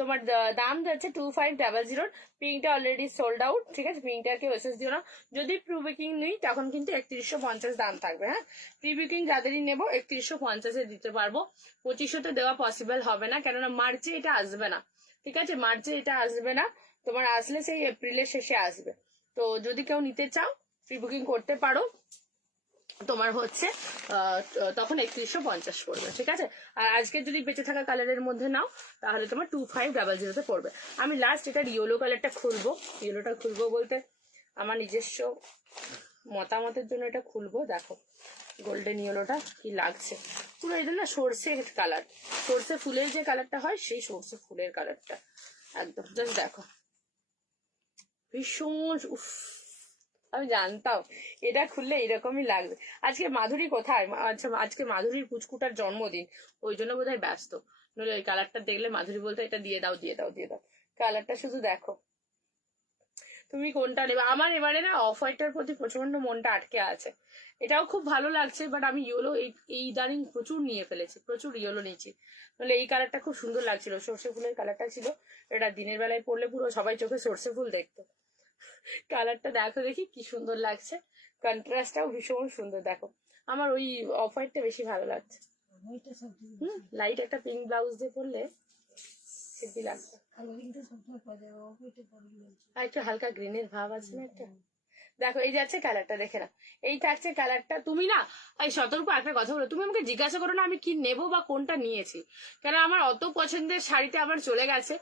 তোমার দাম যাচ্ছে 2500। পিঙ্কটা অলরেডি সোল্ড আউট, ঠিক আছে? পিঙ্কটাকে ওয়েসেস দিও না। যদি প্রি বুকিং নেই তখন কিন্তু 3150 দাম থাকবে, হ্যাঁ? প্রি বুকিং যাদেরই নেবো 3150-এ দিতে পারবো, 2500-তে দেওয়া পসিবল হবে না, কেননা মার্চে এটা আসবে না, ঠিক আছে? মার্চে এটা আসবে না, তোমার আসলে সেই এপ্রিলের শেষে আসবে। তো যদি কেউ নিতে চাও প্রি বুকিং করতে পারো, তোমার হচ্ছে তখন 3150 পড়বে, ঠিক আছে? আর আজকে যদি বেঁচে থাকা কালারের মধ্যে নাও তাহলে তোমার 2500-তে পড়বে। আমি লাস্ট এটার ইয়েলো কালারটা খুলবো, ইয়েলোটা খুলবো বলতে আমার নিজস্ব মতামতের জন্য এটা খুলবো। দেখো গোল্ডেন ইয়েলোটা কি লাগছে, পুরো এটা না সর্ষে কালার, সর্ষে ফুলের যে কালারটা হয় সেই সর্ষে ফুলের কালারটা একদম, জাস্ট দেখো, ভীষণ উফ, আমি জানতাম এটা খুললে এরকমই লাগবে। আজকে মাধুরী কোথায়? আচ্ছা, আজকে মাধুরীর পুচকুটার জন্মদিন, ওই জন্য বোধহয় ব্যস্ত, নইলে ওই কালারটা দেখলে মাধুরী বলতো এটা দিয়ে দাও, দিয়ে দাও, দিয়ে দাও। কালারটা শুধু দেখো, তুমি কোনটা নেবে? আমার এবারে না অফ হোয়াইটটার প্রতি প্রচন্ড মনটা আটকে আছে, এটাও খুব ভালো লাগছে, বাট আমি ইয়েলো এই ইদানিং প্রচুর নিয়ে ফেলেছি, প্রচুর ইয়েলো নিয়েছি, নাহলে এই কালারটা খুব সুন্দর লাগছিল, সর্ষে ফুলের কালারটা ছিল, এটা দিনের বেলায় পরলে পুরো সবাই চোখে সর্ষে ফুল দেখতো। কালারটা দেখো দেখি কি সুন্দর লাগছে, কন্ট্রাস্টটাও ভীষণ সুন্দর, দেখো আমার ওই অফ হোয়াইটটা বেশি ভালো লাগছে। লাইট একটা পিঙ্ক ব্লাউজ দিয়ে পরলে সেটি লাগবে, আর একটু হালকা গ্রিনের ভাব আছে না একটা। দেখো এই যাচ্ছে কালারটা, দেখে না, এই থাকছে কালারটা। তুমি না এই সতর্ক একটা কথা বলো, তুমি আমাকে জিজ্ঞাসা করো না আমি কি নেবো বা কোনটা নিয়েছি, কেন আমার অত পছন্দের শাড়িতে আমার চলে গেছে,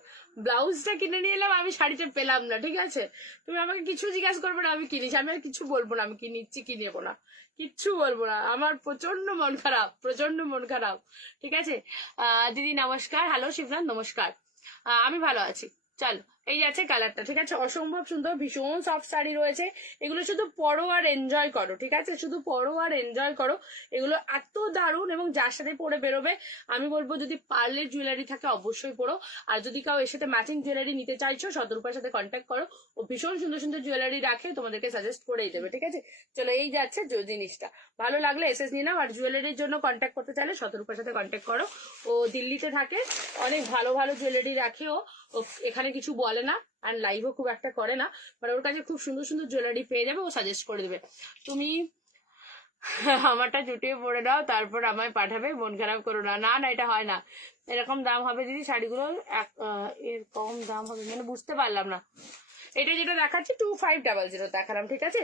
ব্লাউজটা কিনে নিয়ে এলাম, আমি শাড়িতে পেলাম না, ঠিক আছে? তুমি আমাকে কিছু জিজ্ঞাসা করবে না আমি কিনেছি, আমি আর কিছু বলবো না আমি কি নিচ্ছি কি নেবো না, কিচ্ছু বলবো না, আমার প্রচন্ড মন খারাপ, প্রচন্ড মন খারাপ, ঠিক আছে? দিদি নমস্কার, হ্যালো শিবরান নমস্কার, আমি ভালো আছি। চলো এই আছে কালারটা, ঠিক আছে? অসম্ভব সুন্দর, ভীষণ সফট শাড়ি রয়েছে, এগুলো শুধু পরো আর এনজয় করো, ঠিক আছে? শুধু পরো আর এনজয় করো, এগুলো এত দারুণ, এবং যার সাথে পরে বেরোবে আমি বলবো যদি পার্লের জুয়েলারি থাকে অবশ্যই পরো, আর যদি কাউ এর সাথে ম্যাচিং জুয়েলারি নিতে চাইছো শতরূপার সাথে কন্ট্যাক্ট করো, ও ভীষণ সুন্দর সুন্দর জুয়েলারি রাখে, তোমাদেরকে সাজেস্ট করেই দেবে, ঠিক আছে? চলো এই যাচ্ছে জিনিসটা, ভালো লাগলে এসএস নিয়ে নাও, আর জুয়েলারির জন্য কন্ট্যাক্ট করতে চাইলে শতরূপার সাথে কন্ট্যাক্ট করো, ও দিল্লিতে থাকে, অনেক ভালো ভালো জুয়েলারি রাখে, ও এখানে কিছু বলে না, আর লাইভও খুব একটা করে না, বাট ওর কাছে খুব সুন্দর সুন্দর জুয়েলারি পেয়ে যাবে, ও সাজেস্ট করে দেবে। তুমি আমারটা জুটিয়ে পরে দাও, তারপর আমায় পাঠাবে, মন খারাপ করো না। না না, এটা হয় না। এরকম দাম হবে দিদি শাড়িগুলোর, এর কম দাম হবে মানে বুঝতে পারলাম না। এটা যেটা দেখাচ্ছি 2500 দেখালাম, ঠিক আছে।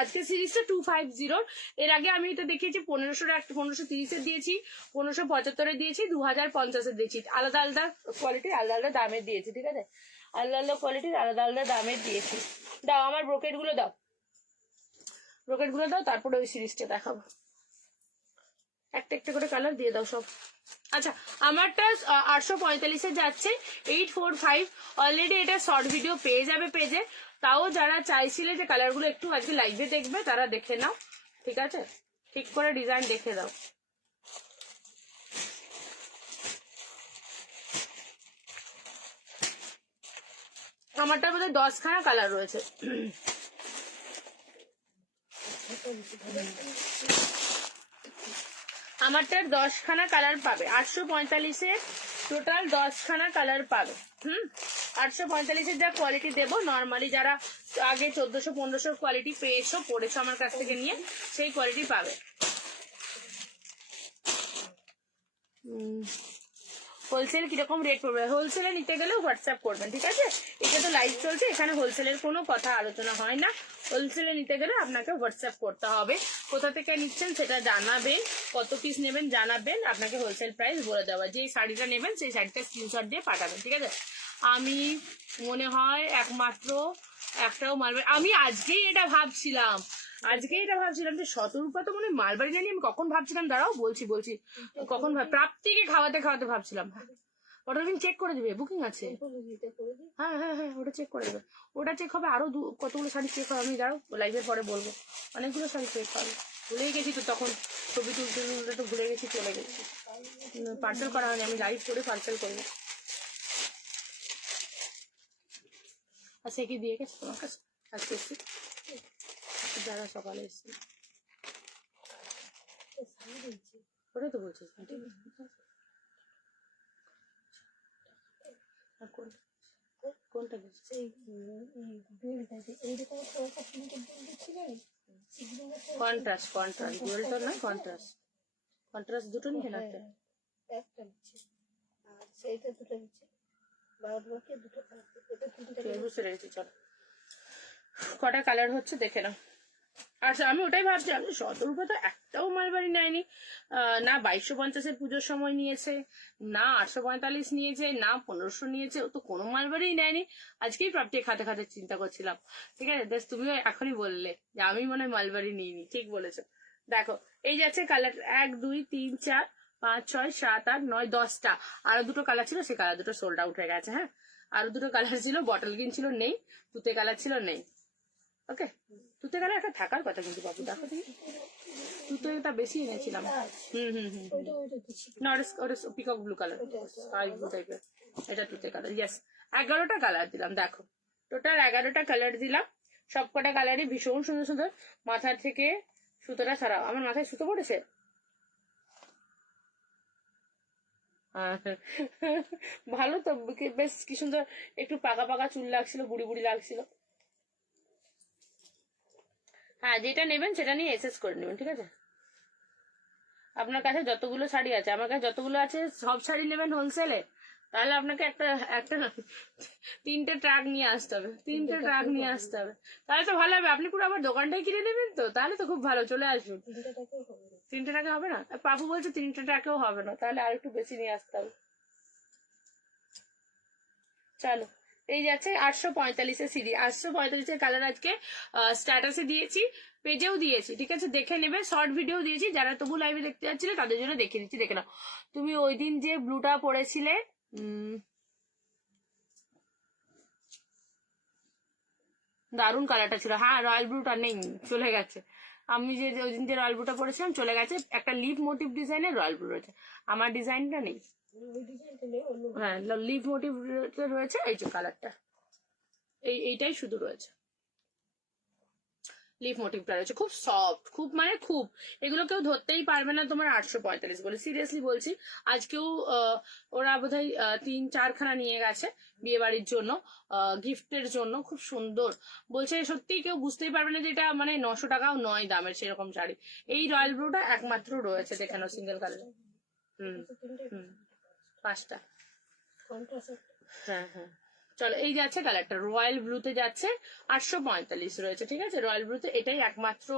আজকে সিরিজটা 250। এর আগে আমি এটা দেখিয়েছি 1530 দিয়েছি, 1575 দিয়েছি, 2050 দিয়েছি। আলাদা আলাদা কোয়ালিটির আলাদা আলাদা দামের দিয়েছি, ঠিক আছে। আলাদা আলাদা কোয়ালিটির আলাদা আলাদা দামের দিয়েছি। দাও আমার ব্রোকেট গুলো দাও, ব্রোকেট গুলো দাও, তারপরে ওই সিরিজটা দেখাবো। একটা একটা করে কালার দিয়ে দাও সব। আচ্ছা, আমারটা 845 যাচ্ছে 845। অলরেডি এটা শর্ট ভিডিও পেয়ে যাবে পেজে। তাও যারা চাইছিলে যে কালারগুলো একটু আজকে লাইভে দেখবে, তারা দেখে নাও, ঠিক আছে। ঠিক করে ডিজাইন দেখে দাও। আমারটার মধ্যে 10খানা কালার রয়েছে। আমারটার 10খানা কালার পাবে। 845 টোটাল 10খানা কালার পাবে। 845 যা কোয়ালিটি দেবো, নর্মালি যারা আগে 1400-1500 কোয়ালিটি পেয়েছো পড়েছো আমার কাছ থেকে নিয়ে, সেই কোয়ালিটি পাবে। হোলসেল কিরকম রেট পড়বে? হোলসেলে নিতে গেলেও হোয়াটসঅ্যাপ করবেন, ঠিক আছে। এটা তো লাইভ চলছে, এখানে হোলসেলের কোনো কথা আলোচনা হয় না। হোলসেলে নিতে গেলে আপনাকে হোয়াটসঅ্যাপ করতে হবে, কোথা থেকে নিচ্ছেন সেটা জানাবেন, কত পিস নেবেন জানাবেন, আপনাকে হোলসেল প্রাইস বলে দেওয়া। যে শাড়িটা নেবেন সেই শাড়িটা স্ক্রিনশট দিয়ে পাঠাবেন, ঠিক আছে। আমি মনে হয় একমাত্র একটাও মালবাড়ি, আমি আজকেই এটা ভাবছিলাম যে শতরূপা তো মনে হয় মালবাড়ি জানি। আমি কখন ভাবছিলাম, দাঁড়াও বলছি কখন প্রাপ্তিকে খাওয়াতে খাওয়াতে ভাবছিলাম। ওটা তুমি চেক করে দিবে, বুকিং আছে। হ্যাঁ হ্যাঁ হ্যাঁ, ওটা চেক করে দেবে। ওটা চেক হবে, আরো কতগুলো শাড়ি চেক হবে, আমি দাঁড়াও লাইভের পরে বলবো। অনেকগুলো শাড়ি চেক হবে, ভুলেই গেছি তো, তখন ছবি তুলতে তো ভুলে গেছি, চলে গেছি। পার্সেল করা হয়নি, আমি লাইভ করে পার্সেল করবো। আচ্ছা, কি দিয়ে গেছে তোমার কাছে আজকে এসছি, যারা সকালে এসছে ওটাই তো বলছিস। কোনটা কন্ট্রাস্ট গোল্ড তো নয়, কন্ট্রাস্ট দুটো নিয়ে লাগবে। একটা নিচ্ছে আর সেইটা দুটো নিচ্ছে, বুঝতে পেরেছি। চলো কটা কালার হচ্ছে দেখে নাও। আচ্ছা, আমি ওটাই ভাবছিলাম যে শতরূপা তো একটাও মালবাড়ি নেয়নি, না 2250 পুজোর সময় নিয়েছে, না 845 নিয়েছে, না 1500 নিয়েছে, ও তো কোনো মালবাড়ি নেয়নি। আজকেই প্রাপ্তি খাতে খাতে চিন্তা করছিলাম, ঠিক আছে। বেশ, তুমিও এখনই বললে যে আমি মনে হয় মালবাড়ি নিইনি, ঠিক বলেছো। দেখো এই যাচ্ছে কালার 1 2 3 4 5 6 7 8 9 10টা। আরো দুটো কালার ছিল, সেই কালার দুটো সোল্ড আউট হয়ে গেছে। হ্যাঁ, আরো দুটো কালার ছিল, বটল গ্রিন ছিল নেই, তুতে কালার ছিল নেই। ওকে, তুতে কালার একটা থাকার কথা, কিন্তু বাবু দেখো দেখি, তুতে এটা বেশি এনেছিলাম। না, ওটা peacock blue colour, sky blue টাইপের, এটা তুতে কালার। ইয়েস, 11টা কালার দিলাম, দেখো টোটাল 11টা কালার দিলাম। সবকটা কালারই ভীষণ সুন্দর সুন্দর। মাথা থেকে সুতোটা ছাড়াও, আমার মাথায় সুতো পড়েছে। ভালো তো, বেশ কি সুন্দর, একটু পাকা পাকা চুল লাগছিল, বুড়ি বুড়ি লাগছিল। হ্যাঁ, যেটা নেবেন সেটা নিয়ে এসএস করে নেবেন, ঠিক আছে। আপনার কাছে যতগুলো শাড়ি আছে, আমার কাছে যতগুলো আছে, সব শাড়ি নেবেন হোলসেলে, তাহলে আপনাকে একটা একটা 3টে ট্রাক নিয়ে আসতে হবে, 3টে ট্রাক নিয়ে আসতে হবে। তাহলে তো ভালো হবে, আপনি পুরো আমার দোকানটাই কিনে নেবেন তো, তাহলে তো খুব ভালো। চলে আসুন। 3টে টাকা হবে না? পাপু বলছে 3টে টাকাও হবে না, তাহলে আর একটু বেশি নিয়ে আসতে হবে। চলো, এই যাচ্ছে 845 সিডি, 845 কালার আজকে স্ট্যাটাসে দিয়েছি, পেজেও দিয়েছি, ঠিক আছে। দেখে নেবে, শর্ট ভিডিও দিয়েছি, যারা তবু লাইভে দেখতে যাচ্ছিলে তাদের জন্য দেখে দিচ্ছি, দেখে নাও। তুমি ওই দিন যে ব্লুটা পরেছিলে, দারুণ কালারটা ছিল। হ্যাঁ, রয়্যাল ব্লুটা নেই, চলে গেছে। আমি যে ওই দিন যে রয়্যাল ব্লুটা পরেছিলাম চলে গেছে। একটা লিভ মোটিভ ডিজাইনের রয়্যাল ব্লু রয়েছে, আমার ডিজাইনটা নেই। হ্যাঁ, লিভ মোটিভ রয়েছে, এই যে কালারটা, এইটাই শুধু রয়েছে। লিফ মোটিভটা রয়েছে, খুব সফট, খুব মানে খুব, এগুলো কেউ ধরতেই পারবে না তোমার 845 বলে, সিরিয়াসলি বলছি। আজকেও ওরা বোধহয় 3-4খানা নিয়ে গেছে বিয়ে বাড়ির জন্য, গিফটের জন্য, খুব সুন্দর বলছে, সত্যি কেউ বুঝতেই পারবে না যে এটা মানে 900 টাকাও নয় দামের সেরকম শাড়ি। এই রয়্যাল ব্লুটা একমাত্র রয়েছে, দেখে নাও, সিঙ্গেল কালার। হুম হুম 5টা। হ্যাঁ হ্যাঁ, চলো এই যাচ্ছে কালারটা, রয়্যাল ব্লুতে যাচ্ছে, 845 রয়েছে, ঠিক আছে। রয়্যাল ব্লুতে এটাই একমাত্র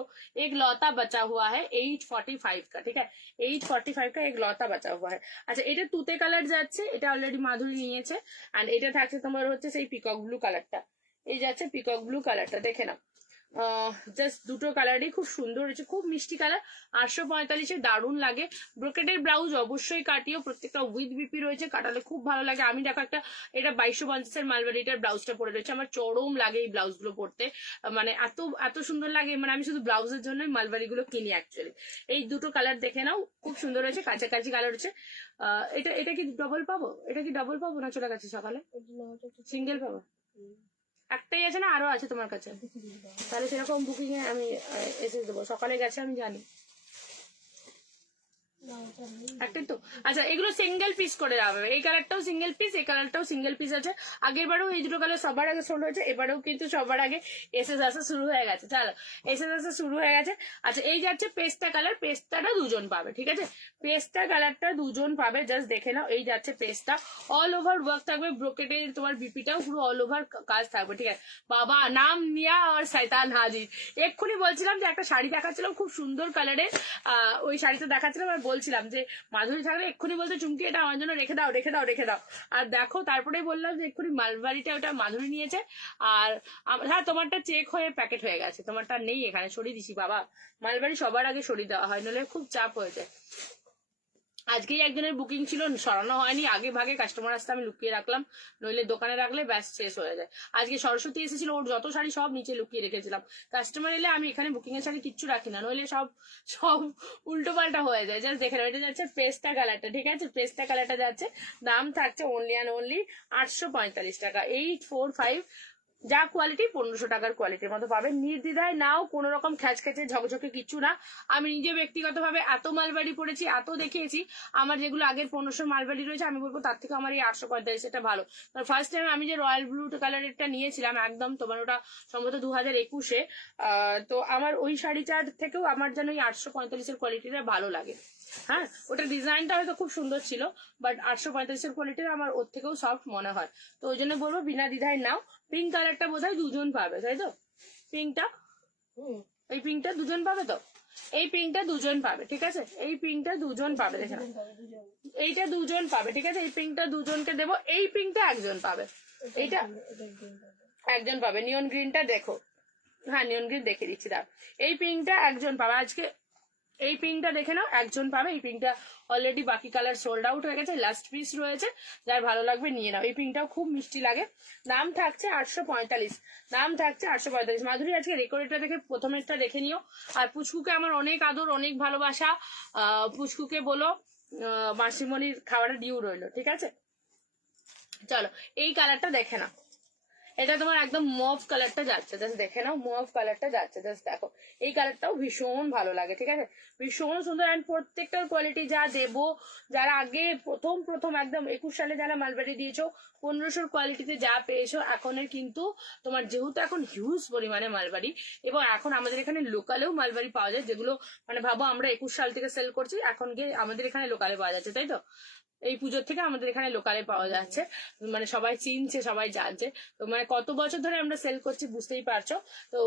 एक लौता बचा हुआ है 845 का, ঠিক আছে, 845 का एक लौता बचा हुआ है। আচ্ছা, এটা তুতে কালার যাচ্ছে, এটা অলরেডি মাধুরী নিয়েছে। এন্ড এটা থাকছে তোমার হচ্ছে সেই পিকক ব্লু কালারটা, এই যাচ্ছে পিকক ব্লু কালারটা, দেখে নাও। জাস্ট দুটো কালারই খুব সুন্দর হয়েছে, খুব মিষ্টি কালার, 845-এ দারুণ লাগে। ব্রোকেটের ব্লাউজ অবশ্যই কাটিও, প্রত্যেকটা উইথ বিপি রয়েছে, কাটালে খুব ভালো লাগে। আমি দেখো একটা, এটা 2250-এর মালবাড়িটার ব্লাউজটা পরে রয়েছে, আমার চরম লাগে এই ব্লাউজ গুলো পরতে, মানে এত এত সুন্দর লাগে, মানে আমি শুধু ব্লাউজের জন্যই মালবাড়ি গুলো কিনি অ্যাকচুয়ালি। এই দুটো কালার দেখে নাও, খুব সুন্দর হয়েছে, কাছাকাছি কালার হচ্ছে। এটা এটা কি ডবল পাবো? এটা কি ডবল পাবো না চলে গেছে সকালে? সিঙ্গেল পাবো? একটাই আছে না আরো আছে তোমার কাছে? তাহলে সেরকম বুকিং এ আমি এসে দেবো, সকালে গেছে আমি জানি। একটাই তো? আচ্ছা, এগুলো সিঙ্গেল পিস করে দেওয়া হবে, এই কালারটাও সিঙ্গেল পিস, এই কালারটাও সিঙ্গেল পিস আছে। আগের বারেও এই দুটো কালার সবার আগে সোল্ড হয়েছে, এবারেও কিন্তু সবার আগে এসএস আসা শুরু হয়ে গেছে। চলো, এসএস আসা শুরু হয়ে গেছে। আচ্ছা, এই যাচ্ছে পেস্তা কালার, পেস্তাটা দুজন পাবে, ঠিক আছে, পেস্তা কালারটা দুজন পাবে, জাস্ট দেখে নাও। এই যাচ্ছে পেস্তা, অল ওভার ওয়ার্ক থাকবে, ব্রোকেটে তোমার বিপিটাও পুরো অল ওভার কাজ থাকবে, ঠিক আছে। বাবা, নাম নিয়া আর শয়তান হাজির। এক্ষুনি বলছিলাম যে একটা শাড়ি দেখাচ্ছিলাম খুব সুন্দর কালারের, ওই শাড়িটা দেখাচ্ছিলাম আর বলছিলাম যে মাধুরী থাকলে এক্ষুনি বলতে, চুমকি এটা আমার জন্য রেখে দাও রেখে দাও রেখে দাও। আর দেখো, তারপরেই বললাম যে এক্ষুনি মালবাড়িটা ওটা মাধুরী নিয়েছে। আর হ্যাঁ, তোমারটা চেক হয়ে প্যাকেট হয়ে গেছে, তোমারটা নেই এখানে, সরিয়ে দিছি বাবা। মালবাড়ি সবার আগে সরিয়ে দেওয়া হয়, নাহলে খুব চাপ হয়েছে। আজকেই একজনের বুকিং ছিল, সরানো হয়নি, আগে ভাগে কাস্টমার আসতে আমি লুকিয়ে রাখলাম, নইলে দোকানে রাখলে ব্যাস শেষ হয়ে যায়। আজকে সরস্বতী এসেছিল, ওর যত শাড়ি সব নিচে লুকিয়ে রেখেছিলাম, কাস্টমার এলে আমি এখানে বুকিং এর শাড়ি কিচ্ছু রাখি না, নইলে সব সব উল্টো পাল্টা হয়ে যায়। জাস্ট দেখে নাও, এটা যাচ্ছে পেস্তা কালারটা, ঠিক আছে, পেস্তা কালারটা যাচ্ছে, দাম থাকছে অনলি অ্যান্ড অনলি 845 টাকা, 845। যা কোয়ালিটি 1500 টাকার কোয়ালিটির মতো পাবে, নির্দ্বিধায় নাও, কোনো রকম খ্যাচখ্যাচে ঝকঝকে কিছু না। আমি নিজে ব্যক্তিগতভাবে এত মালবাড়ি পড়েছি, এত দেখিয়েছি, আমার যেগুলো আগের 1500 মালবাড়ি রয়েছে, আমি বলবো তার থেকে আমার এই 845 এটা ভালো। ফার্স্ট টাইম আমি যে রয়্যাল ব্লু কালারেরটা নিয়েছিলাম, একদম তোমার ওটা সম্ভবত 2021-এ, তো আমার ওই শাড়িটার থেকেও আমার যেন ওই 845-এর কোয়ালিটিটা ভালো লাগে। হ্যাঁ, ওটা ডিজাইনটা হয়তো খুব সুন্দর ছিল, বাট 845-এর কোয়ালিটির আমার ওর থেকেও সফট মনে হয়। তো ওই জন্য বলবো বিনা দ্বিধায় নাও। পিঙ্ক কালারটা বোধহয় দুজন পাবে, তাই তো? পিঙ্কটা, এই পিঙ্কটা দুজন পাবে তো? এই পিঙ্কটা দুজন পাবে, ঠিক আছে, এই পিঙ্কটা দুজন পাবে, দেখে নাও, এইটা দুজন পাবে, ঠিক আছে, এই পিঙ্কটা দুজনকে দেবো, এই পিঙ্কটা একজন পাবে, এইটা একজন পাবে। নিয়ন গ্রিনটা দেখো, হ্যাঁ নিয়ন গ্রিন দেখে দিচ্ছি, দাও, এই পিঙ্কটা একজন পাবে আজকে, এই পিঙ্কটা দেখে নাও, একজন পাবে। এই পিঙ্কটা অলরেডি বাকি কালার সোল্ড আউট হয়ে গেছে, লাস্ট পিস রয়েছে, যার ভালো লাগবে নিয়ে নাও। এই পিঙ্কটাও খুব মিষ্টি লাগে। দাম থাকছে 845, দাম থাকছে 845। মাধুরী আজকে রেকর্ডটা দেখে প্রথমেরটা দেখে নিও। আর পুচকুকে আমার অনেক আদর, অনেক ভালোবাসা, পুচকুকে বলো মাসিমণির খাবারের ডিউ রইলো, ঠিক আছে। চলো, এই কালারটা দেখে নাও, এটা তোমার একদম মভ কালারটা যাচ্ছে, জাস্ট দেখে নাও, মভ কালারটা যাচ্ছে, জাস্ট দেখো, এই কালারটাও ভীষণ ভালো লাগে, ঠিক আছে, ভীষণ সুন্দর। অ্যান্ড প্রত্যেকটার কোয়ালিটি যা দেবো, যারা আগে প্রথম একদম 21 সালে যারা মালবাড়ি দিয়েছো 1500-র কোয়ালিটিতে যা পেয়েছো, এখনের কিন্তু তোমার যেহেতু এখন হিউজ পরিমাণে মালবাড়ি, এবং এখন আমাদের এখানে লোকালেও মালবাড়ি পাওয়া যায়, যেগুলো মানে ভাবো আমরা 21 সাল থেকে সেল করছি, এখন গিয়ে আমাদের এখানে লোকালে পাওয়া যাচ্ছে, তাই তো? এই পুজোর থেকে আমাদের এখানে লোকালে পাওয়া যাচ্ছে, মানে সবাই চিনছে, সবাই জানছে, তো মানে কত বছর ধরে আমরা সেল করছি বুঝতেই পারছো। তো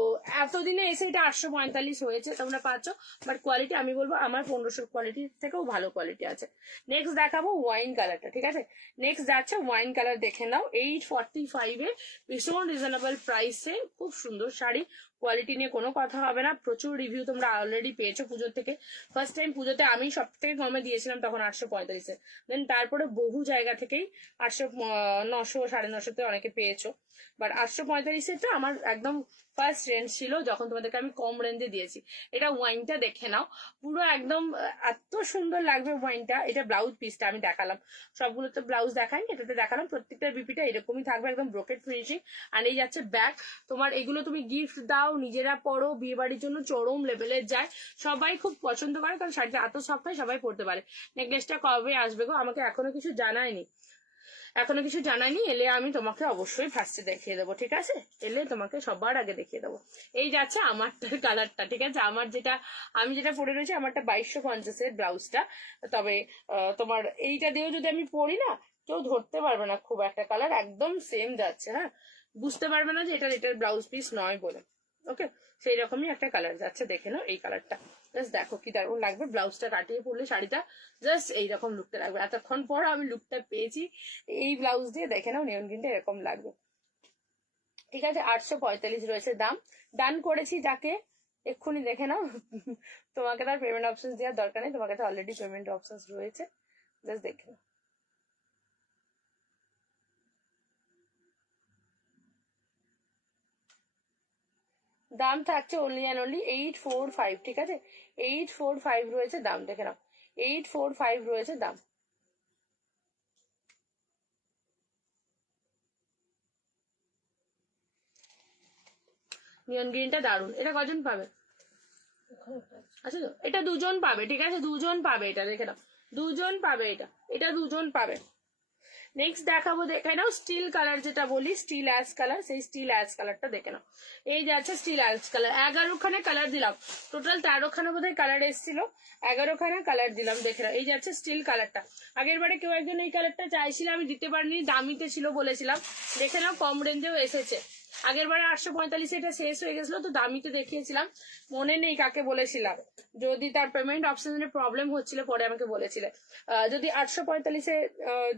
এতদিনে এসে এটা 845 হয়েছে, তোমরা পাচ্ছ, বাট কোয়ালিটি আমি বলবো আমার 1500 কোয়ালিটির থেকেও ভালো কোয়ালিটি আছে। নেক্সট দেখাবো ওয়াইন কালারটা, ঠিক আছে, নেক্সট যাচ্ছে ওয়াইন কালার, দেখে নাও, 845-এ ভীষণ রিজনেবল প্রাইসে খুব সুন্দর শাড়ি, কোয়ালিটি নিয়ে কোনো কথা হবে না, প্রচুর রিভিউ তোমরা অলরেডি পেয়েছো পুজোর থেকে। ফার্স্ট টাইম পুজোতে আমি সব থেকে কমে দিয়েছিলাম তখন 845-এ, দেন তারপরে বহু জায়গা থেকেই 800, 900, 950-তে অনেকে পেয়েছো, বাট 845-এটা আমার একদম ফার্স্ট রেঞ্জ ছিল, যখন তোমাদেরকে আমি কম রেঞ্জে দিয়েছি। এটা ওয়াইনটা দেখে নাও, পুরো একদম এত সুন্দর লাগবে ওয়াইনটা। এটা ব্লাউজ পিসটা আমি দেখালাম, সবগুলো তো ব্লাউজ দেখাই, এটাতে দেখালাম, প্রত্যেকটা বিপিটা এরকমই থাকবে, একদম ব্রোকেট ফিনিশিং। আর এই যাচ্ছে ব্যাক, তোমার এগুলো তুমি গিফট দাও, দাও, নিজেরা পরো, বিয়ে বাড়ির জন্য চরম লেভেলের যায়, সবাই খুব পছন্দ করে, কারণ শাড়িটা এত সফট হয়, সবাই পরতে পারে। নেকলেসটা কবে আসবে গো? আমাকে এখনো কিছু জানায়নি, এলে আমি তোমাকে অবশ্যই ফার্স্টে দেখিয়ে দেবো, ঠিক আছে? এলে তোমাকে সবার আগে দেখিয়ে দেবো। এই যাচ্ছে আমারটার কালারটা, ঠিক আছে? আমি যেটা পরে রয়েছে, আমারটা 2250 ব্লাউজটা। তবে তোমার এইটা দিয়েও যদি আমি পরি না, কেউ ধরতে পারবে না, খুব একটা কালার একদম সেম যাচ্ছে। হ্যাঁ, বুঝতে পারবে না যে এটার ব্লাউজ পিস নয় বলে। ওকে, সেই রকমই একটা কালার যাচ্ছে, দেখে নাও এই কালারটা। জাস্ট দেখো কি দারুণ লাগবে, ব্লাউজটা কাটিয়ে পরলে শাড়িটা জাস্ট এইরকম লুকটা লাগবে। এতক্ষণ পর আমি লুকটা পেয়েছি এই ব্লাউজ দিয়ে, দেখে নাও নিয়ন গ্রিনটা এরকম লাগবে। ঠিক আছে, 845 রয়েছে দাম। ডান করেছি যাকে, এক্ষুনি দেখে নাও। তোমাকে তার পেমেন্ট অপশন দেওয়ার দরকার নেই, তোমার কাছে অলরেডি পেমেন্ট অপশন রয়েছে, জাস্ট দেখে নাও। দাম থাকছে অনলি অ্যান্ড অনলি 845, ঠিক আছে? 845 রয়েছে দাম, দেখে নাও, 845 রয়েছে দাম। নিয়ন গ্রিনটা দারুন। এটা কজন পাবে? আচ্ছা, তো এটা দুজন পাবে, ঠিক আছে? দুজন পাবে, এটা দেখে নাও, দুজন পাবে, এটা দুজন পাবে। নেক্সট দেখাবো, দেখে নাও স্টিল কালার, যেটা বলি স্টিল অ্যাশ কালার, সেই স্টিল অ্যাশ কালারটা দেখে নাও। এই যাচ্ছে স্টিল অ্যাশ কালার, 11খানা কালার দিলাম, টোটাল 13খানা বোধহয় কালার এসেছিল, 11খানা কালার দিলাম, দেখে নাও। এই যাচ্ছে স্টিল কালারটা। আগের বারে কেউ একজন এই কালারটা চাইছিল, আমি দিতে পারিনি, দামিতে ছিল বলেছিলাম, দেখে নাও কম রেঞ্জেও এসেছে। আগের বারে 845 এটা শেষ হয়ে গেছিল, তো দামিতে দেখিয়েছিলাম, মনে নেই কাকে বলেছিলাম। যদি তার পেমেন্ট অপশনে প্রবলেম হচ্ছিল, পরে আমাকে বলেছিলে। যদি 845-এ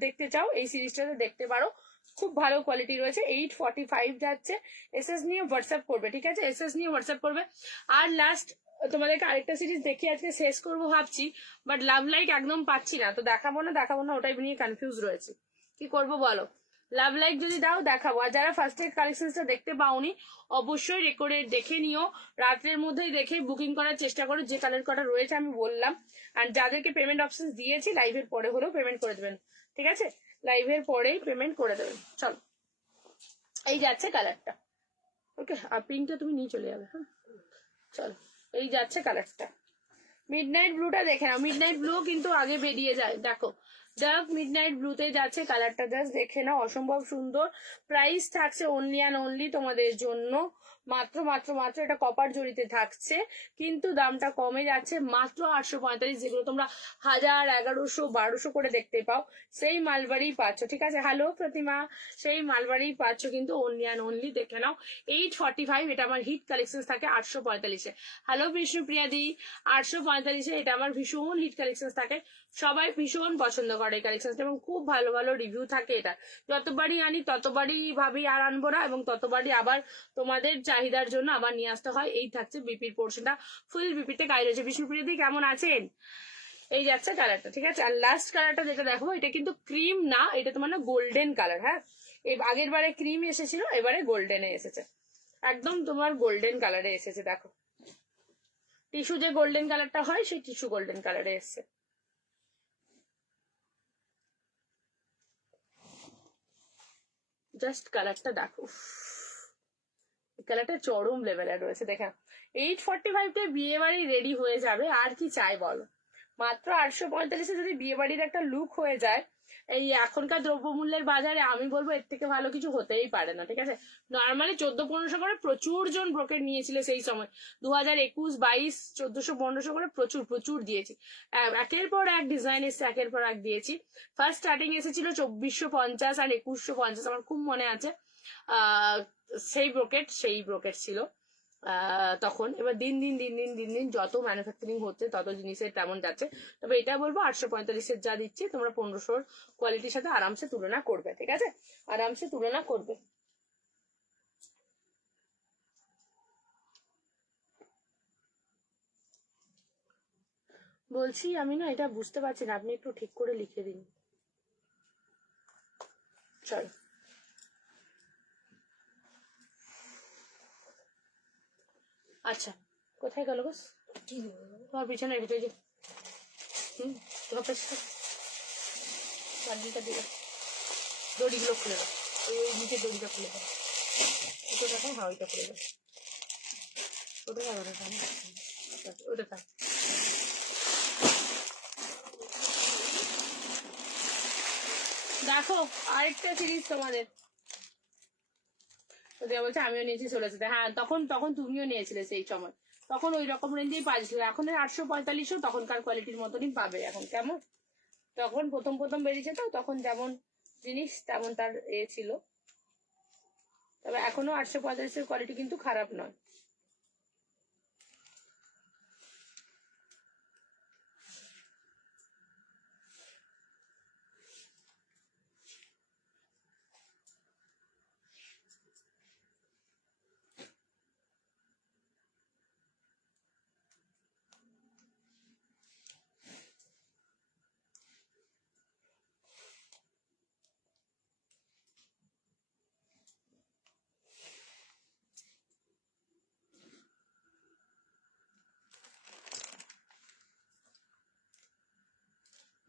দেখতে চাও, এই সিরিজটাতে দেখতে পারো, খুব ভালো কোয়ালিটি রয়েছে। 845 যাচ্ছে। এসএস নিয়ে হোয়াটসঅ্যাপ করবে, ঠিক আছে? এসএস নিয়ে হোয়াটসঅ্যাপ করবে। আর লাস্ট তোমাদেরকে আরেকটা সিরিজ দেখিয়ে আজকে শেষ করবো ভাবছি, বাট লাভ লাইক একদম পাচ্ছি না, তো দেখাবো না, ওটাই নিয়ে কনফিউজ রয়েছে, কি করবো বলো? লাভ লাইক যদি দাও দেখাবো। আর যারা ফার্স্ট এড কালেকশনটা দেখতে পাওনি, অবশ্যই রেকর্ডে দেখে নিও, রাত্রের মধ্যেই দেখে বুকিং করার চেষ্টা করো, যে কালার কটা রয়েছে আমি বললাম। আর যাদেরকে পেমেন্ট অপশন দিয়েছি, লাইভের পরে হলেও পেমেন্ট করে দেবেন, ঠিক আছে? লাইভের পরেই পেমেন্ট করে দেবেন। চলো, এই যাচ্ছে কালারটা, ওকে? আর পিঙ্কটা তুমি নিয়ে চলে যাবে। হ্যাঁ, চলো, এই যাচ্ছে কালারটা। মিডনাইট ব্লুটা দেখে নাও, মিডনাইট ব্লু কিন্তু আগে বেরিয়ে যায়, দেখো ডার্ক মিডনাইট ব্লুতে যাচ্ছে কালারটা, জাস্ট দেখে নাও, অসম্ভব সুন্দর। প্রাইস থাকছে অনলি অ্যান্ড অনলি তোমাদের জন্য মাত্র মাত্র মাত্র, এটা কপার জড়িতে থাকছে, কিন্তু দামটা কমে যাচ্ছে, মাত্র 845। যেগুলো তোমরা 1000, 1100, 1200 করে দেখতে পাও, সেই মালবাড়ি পাচ্ছ, ঠিক আছে? হ্যালো প্রতিমা, সেই মালবাড়ি পাচ্ছ কিন্তু অনলি অ্যান্ড অনলি, দেখে নাও 845। এটা আমার হিট কালেকশন থাকে 845-এ। হ্যালো বিষ্ণুপ্রিয়া দি, 845-এ এটা আমার ভীষণ হিট কালেকশন থাকে, সবাই ভীষণ পছন্দ করে এই কালেকশনটা, এবং খুব ভালো ভালো রিভিউ থাকে। এটা যতবারই আনি ততবারই ভাবি আর আনবো না, এবং ততবারই আবার তোমাদের চাহিদার জন্য আবার নিয়ে আসতে হয়। এই থাকছে বিপির পোর্শনটা, ফুল বিপিতে গায়ে রয়েছে। বিষ্ণুপ্রিয়া দি কেমন আছেন? এই যাচ্ছে কালারটা, ঠিক আছে? আর লাস্ট কালারটা যেটা দেখো, এটা কিন্তু ক্রিম না, এটা তোমার না গোল্ডেন কালার। হ্যাঁ, আগের বারে ক্রিম এসেছিল, এবারে গোল্ডেনে এসেছে, একদম তোমার গোল্ডেন কালারে এসেছে। দেখো টিস্যু যে গোল্ডেন কালারটা হয়, সেই টিস্যু গোল্ডেন কালারে এসছে। জাস্ট কালারটা দেখো, কালারটা চরম লেভেলের রয়েছে, দেখে 845-তে বিয়ে বাড়ি রেডি হয়ে যাবে, আর কি চাই বলো? মাত্র 845-এ যদি বিয়ে বাড়ির একটা লুক হয়ে যায়, এই এখনকার দ্রব্যমূল্যের বাজারে আমি বলবো এর থেকে ভালো কিছু হতেই পারে না, ঠিক আছে? নর্মালি 1400-1500 করে প্রচুর জন ব্রোকেট নিয়েছিল সেই সময়, 2021, 22, 1400-1500 করে প্রচুর প্রচুর দিয়েছি। একের পর এক ডিজাইন এসছে, একের পর এক দিয়েছি। ফার্স্ট স্টার্টিং এসেছিল 2450 আর 2150, আমার খুব মনে আছে। সেই ব্রোকেট ছিল তখন। এবার দিন দিন দিন দিন দিন দিন যত ম্যানুফ্যাকচারিং হচ্ছে, তত জিনিসের তেমন যাচ্ছে। তবে এটা বলবো 845-এর যা দিচ্ছে, তোমরা 1500-র কোয়ালিটির সাথে আরামসে তুলনা করবে, ঠিক আছে? আরামসে তুলনা করবে। বলছি আমি না এটা বুঝতে পারছি না, আপনি একটু ঠিক করে লিখে দিন। চল, আচ্ছা, কোথায় গেল বস? তোমার পিছনে রেখে যে তোমার পেছনে বান্ডিলটা দিল, দড়িগুলো খুলে দাও, ওই নিচের দড়িটা খুলে দাও, ওটা দেখো, হ্যাঁ ওইটা খুলে দাও। ওটা খাবে না, ওটা খা। দেখো আরেকটা সিরিজ তোমাদের, বলছে আমিও নিয়েছি 1600। হ্যাঁ তখন তখন তুমিও নিয়েছিলে সেই সময়, তখন ওই রকম রেঞ্জেই পাচ্ছিল। এখন 845, তখনকার কোয়ালিটির মতনই পাবে এখন। কেমন তখন প্রথম প্রথম বেরিয়েছে তো, তখন যেমন জিনিস তেমন তার ছিল। তবে এখনো 845-এর কোয়ালিটি কিন্তু খারাপ নয়।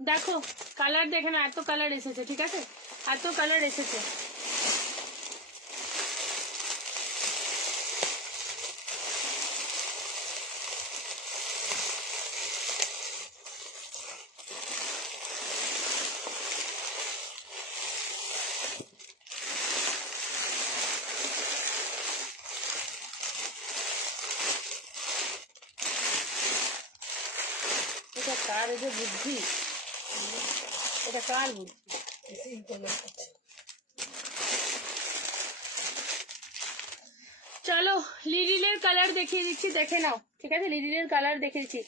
দেখো কালার দেখে না, এত কালার এসেছে, ঠিক আছে, এত কালার এসেছে। এটা কার এই যে বুদ্ধি, এটা কার বুদ্ধি? চলো লিরিলের কালার দেখিয়ে দিচ্ছি, দেখে নাও, ঠিক আছে, লিরিলের কালার দেখিয়ে দিচ্ছি।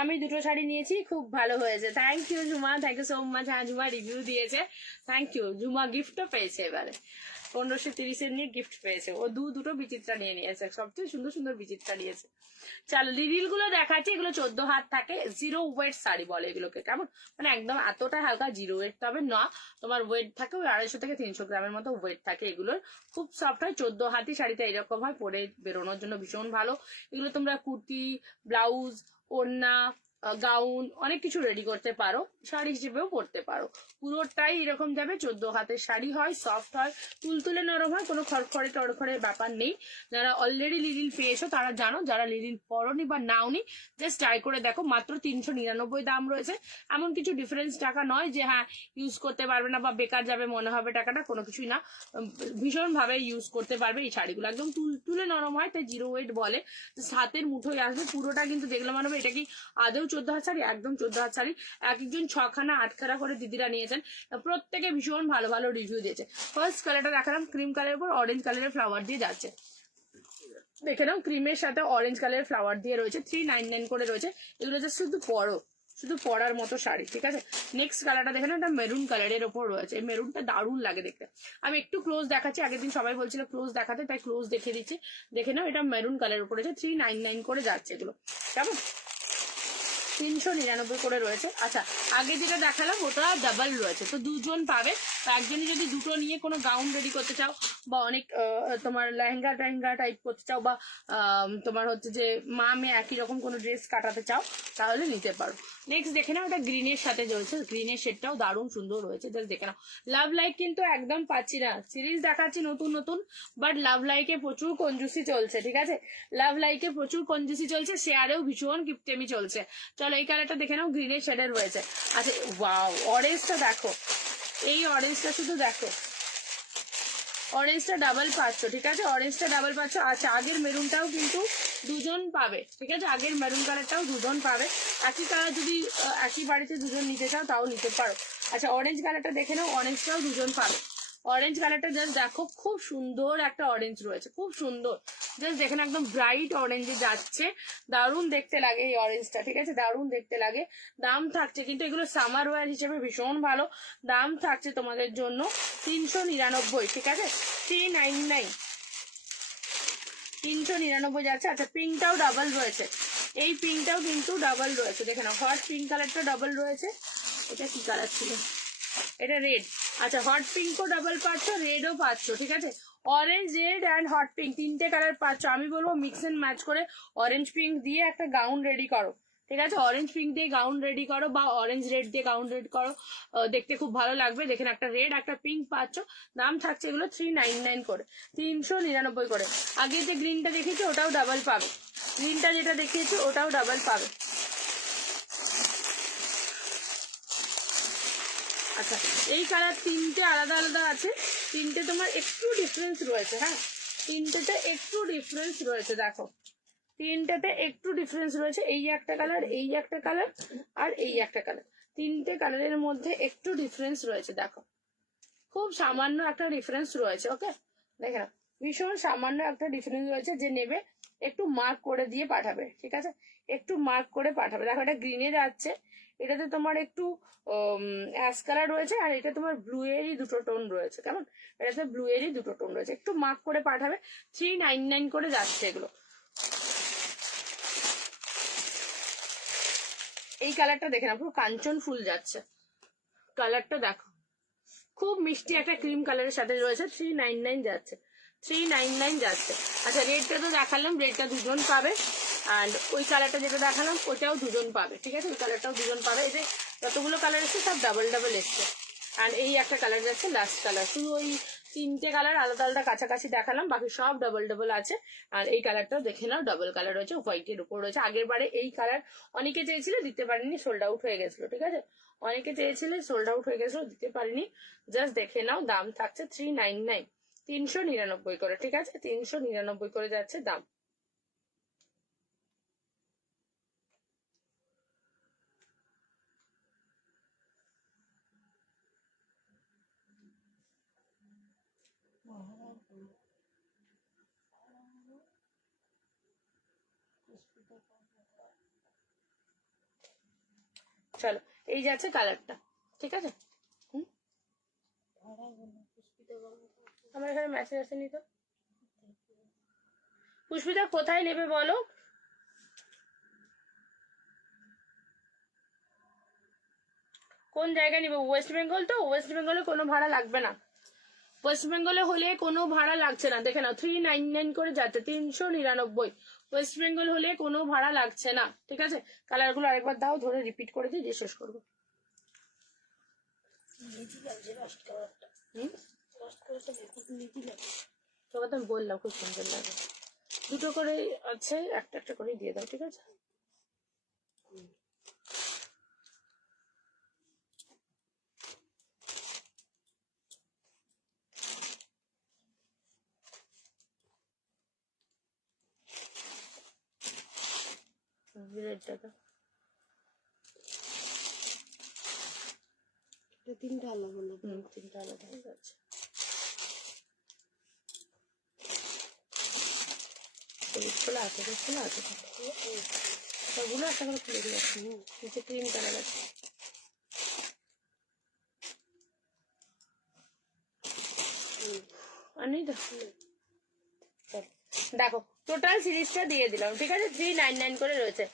আমি দুটো শাড়ি নিয়েছি, খুব ভালো হয়েছে। Thank you Jhuma, thank you so much. হ্যাঁ ঝুমা রিভিউ দিয়েছে, থ্যাংক ইউ। ঝুমা গিফটও পেয়েছে, এবারে 1530-এর নিয়ে গিফট পেয়েছে। ও দুটো বিচিত্রা নিয়ে নিয়েছে, সবচেয়ে সুন্দর সুন্দর বিচিত্রা নিয়েছে। চলো লিরিল গুলো দেখাচ্ছি। এগুলো 14 হাত থাকে, 0 ওয়েট শাড়ি বলে এগুলোকে। কেমন মানে একদম এতটা হালকা 0 ওয়েট, তবে না তোমার ওয়েট থাকে ওই 250 থেকে 300 গ্রামের মতো ওয়েট থাকে এগুলোর। খুব সফট হয়, 14 হাতি শাড়িটা এরকম হয়, পরে বেরোনোর জন্য ভীষণ ভালো। এগুলো তোমরা কুর্তি, ব্লাউজ, ওড়না, গাউন অনেক কিছু রেডি করতে পারো, শাড়ি হিসেবেও পরতে পারো। পুরোটাই এরকম যাবে, 14 হাতের শাড়ি হয়, সফট হয়, তুলতুলে নরম হয়, কোনো খড়খড়ে টড়খড়ের ব্যাপার নেই। যারা অলরেডি লিরিল পেয়েছো তারা জানো, যারা লিরিল পরনি বা নাওনি জাস্ট ট্রাই করে দেখো। মাত্র 399 দাম রয়েছে, এমন কিছু ডিফারেন্স টাকা নয় যে হ্যাঁ ইউজ করতে পারবে না বা বেকার যাবে মনে হবে টাকাটা, কোনো কিছুই না। ভীষণ ভাবে ইউজ করতে পারবে এই শাড়িগুলো, একদম তুলতুলে নরম হয়, তাই 0 ওয়েট বলে। হাতের মুঠোয় আসবে পুরোটা, কিন্তু দেখলে মনে হবে এটা কি আদৌ 14 হাত শাড়ি। একদম 14 হাত শাড়ি। এক একজন 6খানা 8খানা করে দিদিরা নিয়েছেন, প্রত্যেকে ভীষণ ভালো ভালো রিভিউ দিয়েছে। ফার্স্ট কালারটা দেখালাম, ক্রিম কালারের উপর অরেঞ্জ কালারের ফ্লাওয়ার দিয়ে যাচ্ছে। দেখে নাও, ক্রিমের সাথে অরেঞ্জ কালারের ফ্লাওয়ার দিয়ে রয়েছে, 399 করে রয়েছে। এগুলো জাস্ট শুধু পরো, শুধু পরার মতো শাড়ি, ঠিক আছে। নেক্সট কালারটা দেখে নাও, এটা মেরুন কালারের ওপর রয়েছে। এই মেরুনটা দারুণ লাগে দেখতে। আমি একটু ক্লোজ দেখাচ্ছি, আগের দিন সবাই বলছিল ক্লোজ দেখাতে, তাই ক্লোজ দেখিয়ে দিচ্ছি। দেখে নাও, এটা মেরুন কালারের উপর রয়েছে, 399 করে যাচ্ছে এগুলো। কেমন 399 করে রয়েছে। আচ্ছা আগে যেটা দেখালাম ওটা ডাবল রয়েছে, তো দুজন পাবে। তো একজনই যদি দুটো নিয়ে কোনো গাউন রেডি করতে চাও বা অনেক তোমার লেহেঙ্গা টেহেঙ্গা টাইপ করতে চাও বা তোমার হচ্ছে যে মা মেয়ে একই রকম কোনো ড্রেস কাটাতে চাও তাহলে নিতে পারো। নেক্সট দেখে নাও, এটা গ্রিনের সাথে চলছে, গ্রিনের শেডটাও দারুণ সুন্দর রয়েছে, জাস্ট দেখে নাও। লাভ লাইক কিন্তু একদম পাচ্ছি না, সিরিজ দেখাচ্ছি নতুন নতুন, বাট লাভ লাইকে প্রচুর কঞ্জুসি চলছে, ঠিক আছে। লাভ লাইকে প্রচুর কঞ্জুসি চলছে, শেয়ারেও ভীষণ কিপটেমি চলছে। চলো এই কালারটা দেখে নাও, গ্রিনের শেডের রয়েছে। আচ্ছা ওয়াও, অরেঞ্জটা দেখো, এই অরেঞ্জটা শুধু দেখো, অরেঞ্জটা ডাবল পাচ্ছ, ঠিক আছে, অরেঞ্জটা ডাবল পাচ্ছ। আচ্ছা আগের মেরুনটাও কিন্তু দুজন পাবে, ঠিক আছে, আগের মেরুন কালারটাও দুজন পাবে। একই কালার যদি একই বাড়িতে দুজন নিতে চাও তাও নিতে পারো। আচ্ছা অরেঞ্জ কালারটা দেখে নাও, অরেঞ্জটাও দুজন পাবে। অরেঞ্জ কালারটা জাস্ট দেখো, খুব সুন্দর একটা অরেঞ্জ রয়েছে, খুব সুন্দর, জাস্ট দেখেন একদম ব্রাইট অরেঞ্জে যাচ্ছে, দারুণ দেখতে লাগে এই অরেঞ্জটা, ঠিক আছে, দারুণ দেখতে লাগে। দাম থাকছে কিন্তু এগুলো সামার ওয়্যার হিসেবে ভীষণ ভালো। দাম থাকছে তোমাদের জন্য 399, ঠিক আছে, 399, 399 যাচ্ছে। আচ্ছা পিঙ্কটাও ডাবল রয়েছে, এই পিঙ্কটাও কিন্তু ডাবল রয়েছে, দেখে নাও, হট পিঙ্ক কালারটা ডাবল রয়েছে। এটা কি কালার ছিল, এটা রেড। আচ্ছা হট পিঙ্কও ডাবল পাচ্ছ, রেডও পাচ্ছ, ঠিক আছে, orange red and hot pink 3টে কালার পাচ্ছ। আমি বলবো মিক্স এন্ড ম্যাচ করে অরেঞ্জ পিঙ্ক দিয়ে একটা গাউন রেডি করো, ঠিক আছে, অরেঞ্জ পিঙ্ক দিয়ে গাউন রেডি করো বা অরেঞ্জ রেড দিয়ে গাউন রেড করো, দেখতে খুব ভালো লাগবে। দেখেন একটা রেড একটা পিঙ্ক পাচ্ছ, দাম থাকছে এগুলো 399 করে, 399 করে। আগে যে গ্রিনটা দেখিয়েছি ওটাও ডাবল পাবে, গ্রিনটা যেটা দেখিয়েছি ওটাও ডাবল পাবে। আচ্ছা, এই কালার তিনটে আলাদা আলাদা আছে, তিনটে তোমার একটু ডিফারেন্স রয়েছে। হ্যাঁ, তিনটেতে একটু ডিফারেন্স রয়েছে, দেখো তিনটাতে একটু ডিফারেন্স রয়েছে। এই একটা কালার, এই একটা কালার, আর এই একটা কালার, তিনটে কালারের মধ্যে একটু ডিফারেন্স রয়েছে। দেখো খুব সামান্য একটা ডিফারেন্স রয়েছে। ওকে, দেখে নাও, ভীষণ সামান্য একটা ডিফারেন্স রয়েছে। যে নেবে একটু মার্ক করে দিয়ে পাঠাবে, ঠিক আছে, একটু মার্ক করে পাঠাবে। দেখো এটা গ্রিনে যাচ্ছে, এটাতে তোমার একটু অ্যাশ কালার রয়েছে, আর এটা তোমার ব্লু এরই দুটো টোন রয়েছে। কেমন, এটাতে ব্লু এরই দুটো টোন রয়েছে, একটু মার্ক করে পাঠাবে। 399 করে যাচ্ছে এগুলো। এই কালারটা দেখে না, পুরো কাঞ্চন ফুল যাচ্ছে, কালারটা দেখো খুব মিষ্টি একটা ক্রিম কালারের সাথে রয়েছে। 399 যাচ্ছে, 399 যাচ্ছে। আচ্ছা, রেডটা তো দেখালাম, রেডটা দুজন পাবে। অ্যান্ড ওই কালারটা যেটা দেখালাম ওটাও দুজন পাবে, ঠিক আছে, ওই কালারটাও দুজন পাবে। এই যে যতগুলো কালার এসছে সব ডাবল ডাবল এসছে। অ্যান্ড এই একটা কালার যাচ্ছে লাস্ট কালার, শুধু ওই তিনটে কালার আলাদা আলাদা কাছাকাছি দেখালাম, বাকি সব ডাবল ডাবল আছে। আর এই কালারটাও দেখে নাও, ডাবল কালার রয়েছে, হোয়াইটের উপর রয়েছে। আগের বারে এই কালার অনেকে চেয়েছিল, দিতে পারিনি, সোল্ড আউট হয়ে গেছিল। ঠিক আছে, অনেকে চেয়েছিলে, সোল্ড আউট হয়ে গেছিল, দিতে পারিনি। জাস্ট দেখে নাও, দাম থাকছে 399, 399 করে। ঠিক আছে, 399 করে যাচ্ছে দাম। চলো, এই যাচ্ছে কালারটা, ঠিক আছে। আমার এখানে মেসেজ আসেনি তো। পুষ্পিতা কোথায় নেবে বলো? কোন জায়গায় নিবে? ওয়েস্ট বেঙ্গল তো, ওয়েস্ট বেঙ্গলে কোনো ভাড়া লাগবে না, ওয়েস্ট বেঙ্গলে হলে কোনো ভাড়া লাগছে না। দেখে নাও, 399 করে যাচ্ছে, 399। ওয়েস্ট বেঙ্গল হলে কোনো ভাড়া লাগছে না, ঠিক আছে। কালারগুলো আরেকবার দাও, ধরে রিপিট করে দিই, দিয়ে শেষ করবো। তোকে তো আমি বললাম খুব সুন্দর লাগে, দুটো করে আছে, একটা একটা করে দিয়ে দাও, ঠিক আছে। তিনটা আলাদা, তিনটা আলাদা হয়ে যাচ্ছে। খোলা আছে, খোলা আছে, সবগুলো একটা করে খুলে দিয়ে যাচ্ছে। নিচে ক্রিম কালার আছে। দেখো টোটাল সিরিজটা দিয়ে দিলাম, ঠিক আছে, 399 করে রয়েছে।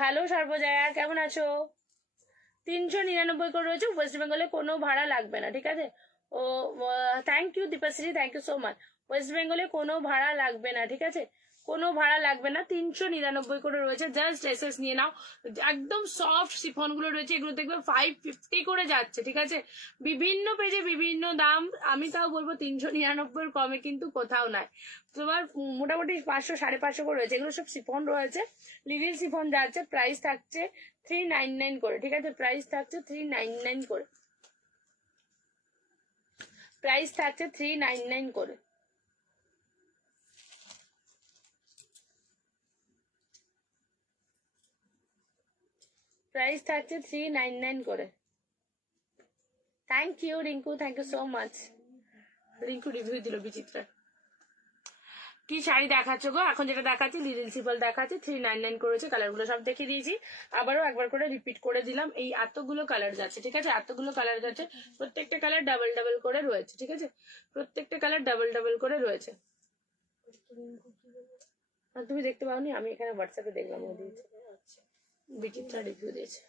হ্যালো সর্বজয়া, কেমন আছো? 399 করে রয়েছে, ওয়েস্ট বেঙ্গলে কোনো ভাড়া লাগবে না, ঠিক আছে। ও thank you Dipashree, thank you so much. West বেঙ্গলে কোনো ভাড়া লাগবে না, ঠিক আছে, কোনো ভাড়া লাগবে না, 399 করে রয়েছে। জাস্ট এসএস নিয়ে নাও, একদম সফট শিফন গুলো রয়েছে, এগুলো দেখবে 550 করে যাচ্ছে, ঠিক আছে। বিভিন্ন পেজে বিভিন্ন দাম, আমি তাও বলবো 399 কমে কিন্তু কোথাও নাই। তোমার মোটামুটি 500 550 করে রয়েছে, এগুলো সব শিফন রয়েছে, লিভিল শিফন যাচ্ছে। প্রাইস থাকছে 399 করে, ঠিক আছে, প্রাইস থাকছে 399 করে, প্রাইস থাকছে 399 করে। প্রাইস থাকছে 399 করে। Thank you Rinku, thank you so much. Rinku review দিল বিচিত্রা। কি শাড়ি দেখাচ্ছ গো? এখন যেটা দেখাচ্ছি লিটিল সিম্পল দেখাচ্ছি, 399 করেছে। কালারগুলো সব দেখিয়ে দিয়েছি, আবারও একবার করে রিপিট করে দিলাম। এই এতগুলো কালার যাচ্ছে, ঠিক আছে, এতগুলো কালার যাচ্ছে, প্রত্যেকটা কালার ডাবল ডাবল করে রয়েছে, ঠিক আছে, প্রত্যেকটা কালার ডাবল ডাবল করে রয়েছে। তুমি দেখতে পাওনি, আমি এখানে হোয়াটসঅ্যাপে দেখলাম, ও দিয়েছে, বিচিত্রা রিভিউ দিয়েছে।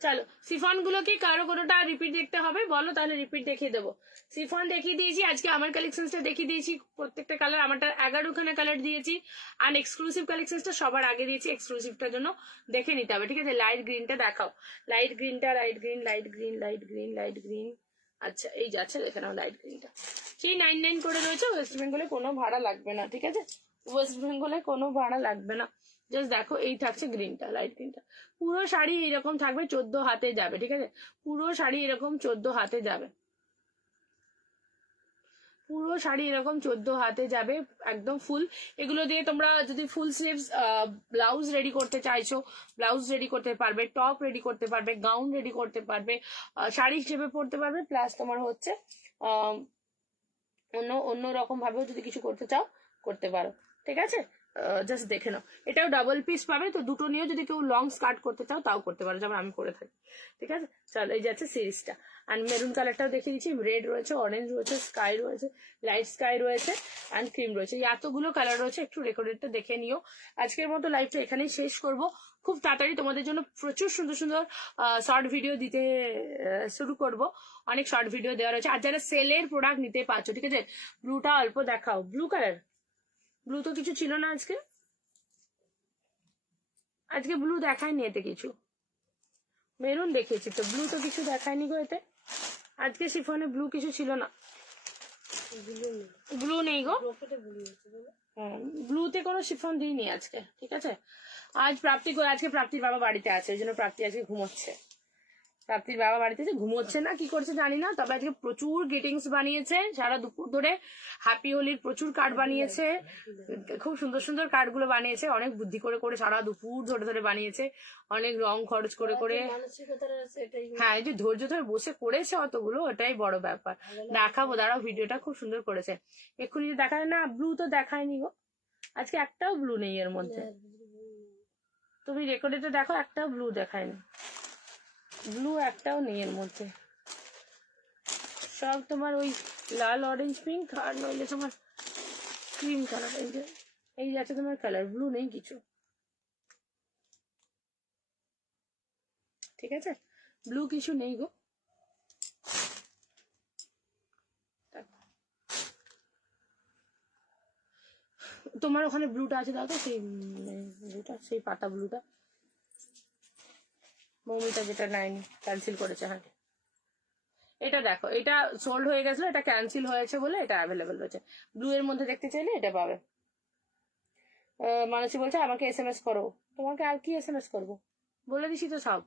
চলো সিফন গুলো কি কারো কোনোটা রিপিট দেখতে হবে বলো, তাহলে রিপিট দেখিয়ে দেবো। সিফন দেখিয়ে দিয়েছি, আজকে আমার কালেকশনসটা দেখিয়ে দিয়েছি, প্রত্যেকটা কালার আমারটা 11খানা কালার দিয়েছি। আর এক্সক্লুসিভ কালেকশনসটা সবার আগে দিয়েছি, এক্সক্লুসিভটার জন্য দেখে নিতে হবে, ঠিক আছে। লাইট গ্রিনটা দেখাও, লাইট গ্রিনটা, light green, light green, light green, light green. আচ্ছা এই যাচ্ছে, দেখে নাও লাইট গ্রিনটা 399 করে রয়েছে। ওয়েস্ট বেঙ্গলে কোনো ভাড়া লাগবে না, ঠিক আছে, ওয়েস্ট বেঙ্গলে কোনো ভাড়া লাগবে না। জাস্ট দেখো এই থাকছে গ্রিনটা, লাইট গ্রিনটা। পুরো শাড়ি এরকম থাকবে, 14 হাতে যাবে, ঠিক আছে, পুরো শাড়ি এরকম 14 হাতে যাবে, পুরো শাড়ি এরকম 14 হাতে যাবে একদম ফুল। এগুলো দিয়ে তোমরা যদি ফুল স্লিভস ব্লাউজ রেডি করতে চাইছো, ব্লাউজ রেডি করতে পারবে, টপ রেডি করতে পারবে, গাউন রেডি করতে পারবে, শাড়ি হিসেবে পরতে পারবে, প্লাস তোমার হচ্ছে অন্য অন্য রকম ভাবেও যদি কিছু করতে চাও করতে পারো, ঠিক আছে। জাস্ট দেখে নাও, এটাও ডাবল পিস পাবে, তো দুটো নিয়েও যদি কেউ লং স্কার্ট করতে চাও তাও করতে পারো, যেমন আমি করে থাকি, ঠিক আছে। চলো এই যাচ্ছে সিরিজটা। আর মেরুন কালারটাও দেখিয়ে দিচ্ছি, রেড রয়েছে, অরেঞ্জ রয়েছে, স্কাই রয়েছে, লাইট স্কাই রয়েছে, অ্যান্ড ক্রিম রয়েছে, এই এতগুলো কালার রয়েছে। একটু রেকর্ডেডটা দেখে নিও। আজকের মতো লাইভটা এখানেই শেষ করব। খুব তাড়াতাড়ি তোমাদের জন্য প্রচুর সুন্দর সুন্দর শর্ট ভিডিও দিতে শুরু করব, অনেক শর্ট ভিডিও দেওয়া রয়েছে। আর যারা সেলের প্রোডাক্ট নিতে পারছো, ঠিক আছে, ব্লুটা অল্প দেখাও, ব্লু কালার, ব্লু তো কিছু ছিল না আজকে, আজকে ব্লু দেখায়নি এতে কিছু, মেরুন দেখিয়েছি তো, ব্লু তো কিছু দেখায়নি গো এতে, আজকে শিফনে ব্লু কিছু ছিল না, ব্লু নেই গো, ব্লুতে কোনো শিফন দিইনি আজকে, ঠিক আছে। আজ প্রাপ্তি আজকে প্রাপ্তির বাবা বাড়িতে আছে, ওই জন্য প্রাপ্তি আজকে ঘুমোচ্ছে, প্রাপ্তির বাবা বাড়িতে ঘুমোচ্ছে না কি করছে জানি না, তবে আজকে প্রচুর গ্রিটিংস বানিয়েছে সারা দুপুর ধরে, হ্যাপি হোলির প্রচুর কার্ড বানিয়েছে, খুব সুন্দর সুন্দর কার্ড গুলো বানিয়েছে, অনেক বুদ্ধি করে করে সারা দুপুর ধরে ধরে বানিয়েছে, অনেক রং খরচ করে করে, হ্যাঁ এই যে ধৈর্য ধরে বসে করেছে অতগুলো, ওটাই বড় ব্যাপার। দেখাবো দাঁড়াও, ভিডিওটা খুব সুন্দর করেছে। এক্ষুনি দেখায় না, ব্লু তো দেখায়নি গো, আজকে একটাও ব্লু নেই এর মধ্যে, তুমি রেকর্ডে দেখো একটাও ব্লু দেখায়নি, ব্লু একটাও নেই এর মধ্যে, সব তোমার ওই লাল, অরেঞ্জ, পিঙ্ক, আর নইলে তোমার ক্রিম কালার, এই যে এই যাচ্ছে তোমার কালার, ব্লু নেই কিছু, ঠিক আছে, ব্লু কিছু নেই গো। তোমার ওখানে ব্লুটা আছে, দাও তো সেই ব্লুটা, সেই পাতা ব্লুটা, মৌমিতা যেটা নেয়নি, ক্যান্সেল করেছে, হ্যাঁ এটা দেখো, এটা সোল্ড হয়ে গেছিল, এটা ক্যান্সেল হয়েছে বলে এটা অ্যাভেলেবেল রয়েছে। ব্লু এর মধ্যে দেখতে চাইলে এটা পাবে। মানসী বলছে আমাকে SMS করো, তোমাকে আর কি SMS করবো, বলে দিছি তো সব।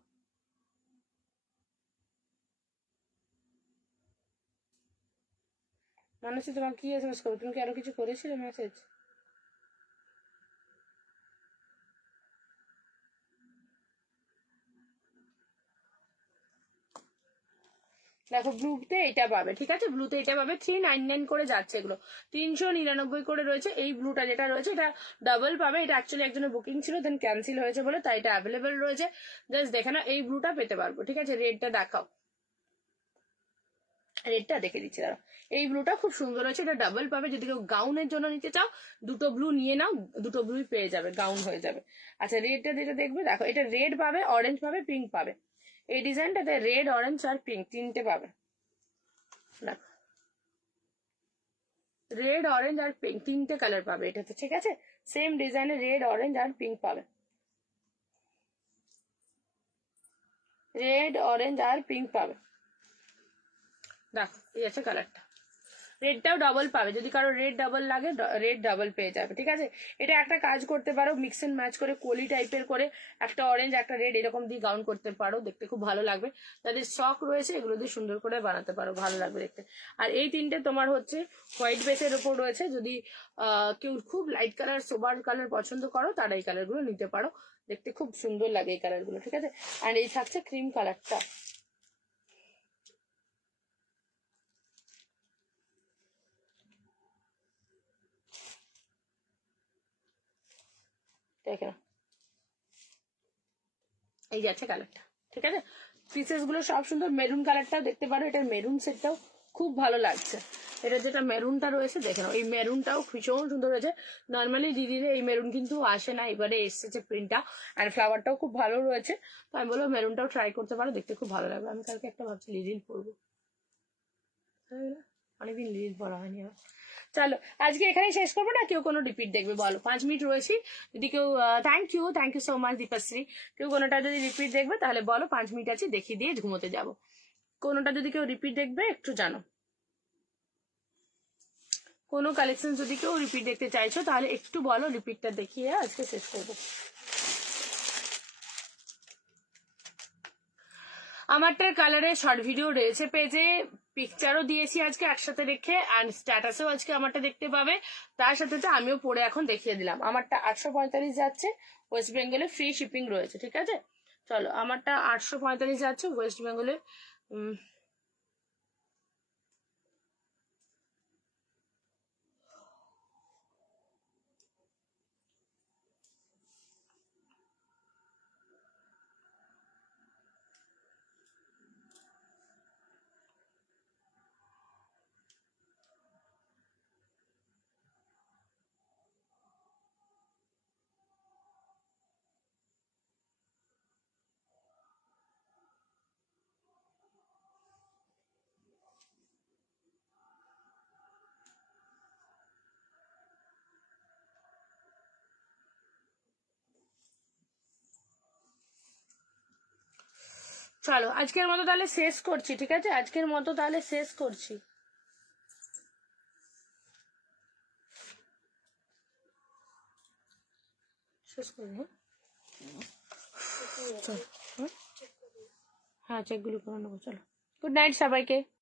মানসী তোমাকে কি SMS করবো, তুমি কি আরো কিছু করেছিলে মেসেজ? দেখো ব্লুতে এটা পাবে, ঠিক আছে, ব্লুতে এটা পাবে, 399 করে যাচ্ছে, এগুলো 399 করে রয়েছে। এই ব্লুটা যেটা রয়েছে এটা ডাবল পাবে, এটা অ্যাকচুয়ালি একজনের বুকিং ছিল, দেন ক্যান্সেল হয়েছে বলে তাই এটা অ্যাভেলেবেল রয়েছে। জাস্ট দেখে না, এই ব্লুটা পেতে পারবো, ঠিক আছে। রেডটা দেখাও, রেডটা দেখে দিচ্ছি দাঁড়াও, এই ব্লুটা খুব সুন্দর হয়েছে, এটা ডাবল পাবে, যদি কেউ গাউনের জন্য নিতে চাও দুটো ব্লু নিয়ে নাও, দুটো ব্লুই পেয়ে যাবে, গাউন হয়ে যাবে। আচ্ছা রেডটা যেটা দেখবে, দেখো এটা রেড পাবে, অরেঞ্জ পাবে, পিঙ্ক পাবে, এই ডিজাইনটাতে রেড, অরেঞ্জ আর পিঙ্ক তিনটে পাবে, দেখো রেড, অরেঞ্জ আর পিঙ্ক তিনটে কালার পাবে এটাতে, ঠিক আছে। সেম ডিজাইনে রেড, অরেঞ্জ আর পিঙ্ক পাবে, রেড, অরেঞ্জ আর পিঙ্ক পাবে, দেখো এই আছে কালারটা। রেডটাও ডাবল পাবে, যদি কারো রেড ডাবল লাগে রেড ডাবল পেয়ে যাবে, ঠিক আছে। এটা একটা কাজ করতে পারো, মিক্স এন্ড ম্যাচ করে কোলি টাইপের করে একটা অরেঞ্জ একটা রেড এরকম দিয়ে গাউন করতে পারো, দেখতে খুব ভালো লাগবে। যাদের শখ রয়েছে এগুলো দিয়ে সুন্দর করে বানাতে পারো, ভালো লাগবে দেখতে। আর এই তিনটে তোমার হচ্ছে হোয়াইট বেসের উপর রয়েছে, যদি কেউ খুব লাইট কালার, সোবার কালার পছন্দ করো তারা এই কালারগুলো নিতে পারো, দেখতে খুব সুন্দর লাগে এই কালারগুলো, ঠিক আছে। আর এই থাকছে ক্রিম কালারটা, দেখে না, এই যাচ্ছে কালারটা, ঠিক আছে। পিসেস গুলো সব সুন্দর, মেরুন কালারটাও দেখতে পারো, এটার মেরুন সেটটাও খুব ভালো লাগছে, এটা যেটা মেরুনটা রয়েছে দেখে নাও, এই মেরুনটাও ভীষণ সুন্দর হয়েছে। নর্মালি দিদির এই মেরুন কিন্তু আসে না, এবারে এসেছে প্রিন্টটা, আর ফ্লাওয়ারটাও খুব ভালো রয়েছে। তো আমি বলবো মেরুনটাও ট্রাই করতে পারো, দেখতে খুব ভালো লাগবে। আমি কালকে একটা ভাবছি লিরিল পরবো, অনেকদিন লিরিল পরা হয়নি আমার। চলো আজকে এখানেই শেষ করবো, না কেউ কোনো রিপিট দেখবে বলো? 5 মিনিট রয়েছি, যদি কেউ থ্যাংক ইউ সো মাচ দীপাশ্রী। কেউ কোনোটা যদি রিপিট দেখবে তাহলে বলো, 5 মিনিট আছে, দেখিয়ে দিয়ে ঘুমোতে যাব। কোনোটা যদি কেউ রিপিট দেখবে একটু জানো, কোনো কালেকশন যদি কেউ রিপিট দেখতে চাইছো তাহলে একটু বলো, রিপিটটা দেখিয়ে আজকে শেষ করবো। আমারটার কালারের শর্ট ভিডিও রয়েছে পেজে, পিকচারও দিয়েছি আজকে একসাথে রেখে, আর স্ট্যাটাসেও আজকে আমারটা দেখতে পাবে। তার সাথে তো আমিও পরে এখন দেখিয়ে দিলাম। আমারটা 845 যাচ্ছে, ওয়েস্ট বেঙ্গলে ফ্রি শিপিং রয়েছে, ঠিক আছে? চলো আমারটা 845 যাচ্ছে ওয়েস্ট বেঙ্গলে। চলো আজকের মতো তাহলে শেষ করছি, ঠিক আছে? আজকের মতো তাহলে শেষ করছি। শেষ করবো, হ্যাঁ চেকগুলো করে নেবো। চলো, গুড নাইট সবাইকে।